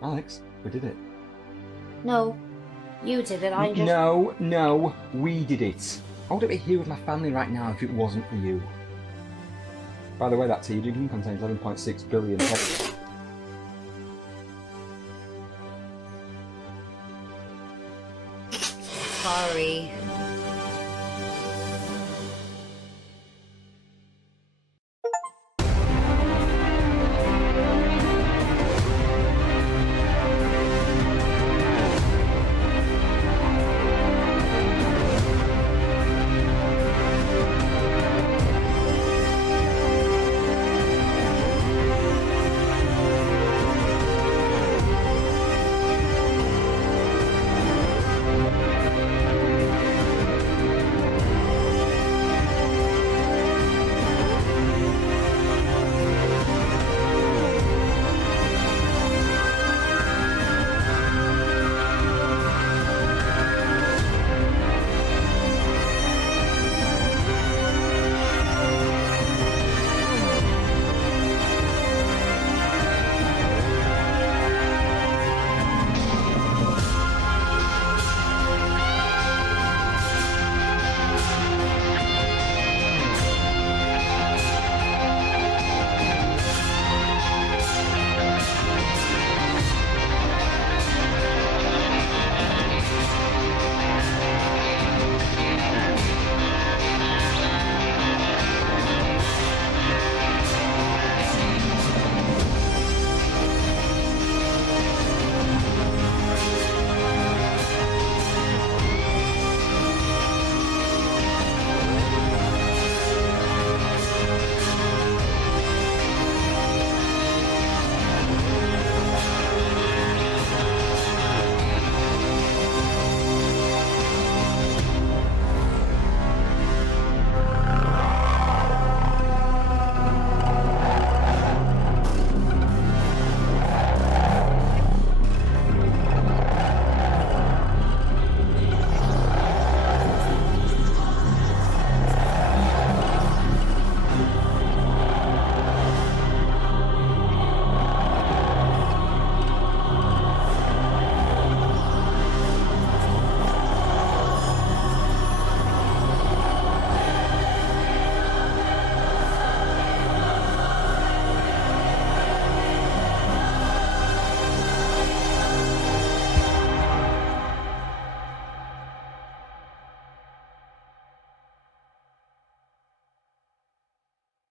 Alex, we did it. No, you did it. I just. No, we did it. I wouldn't be here with my family right now if it wasn't for you. By the way, that tea drinking contains 11.6 billion calories. Sorry.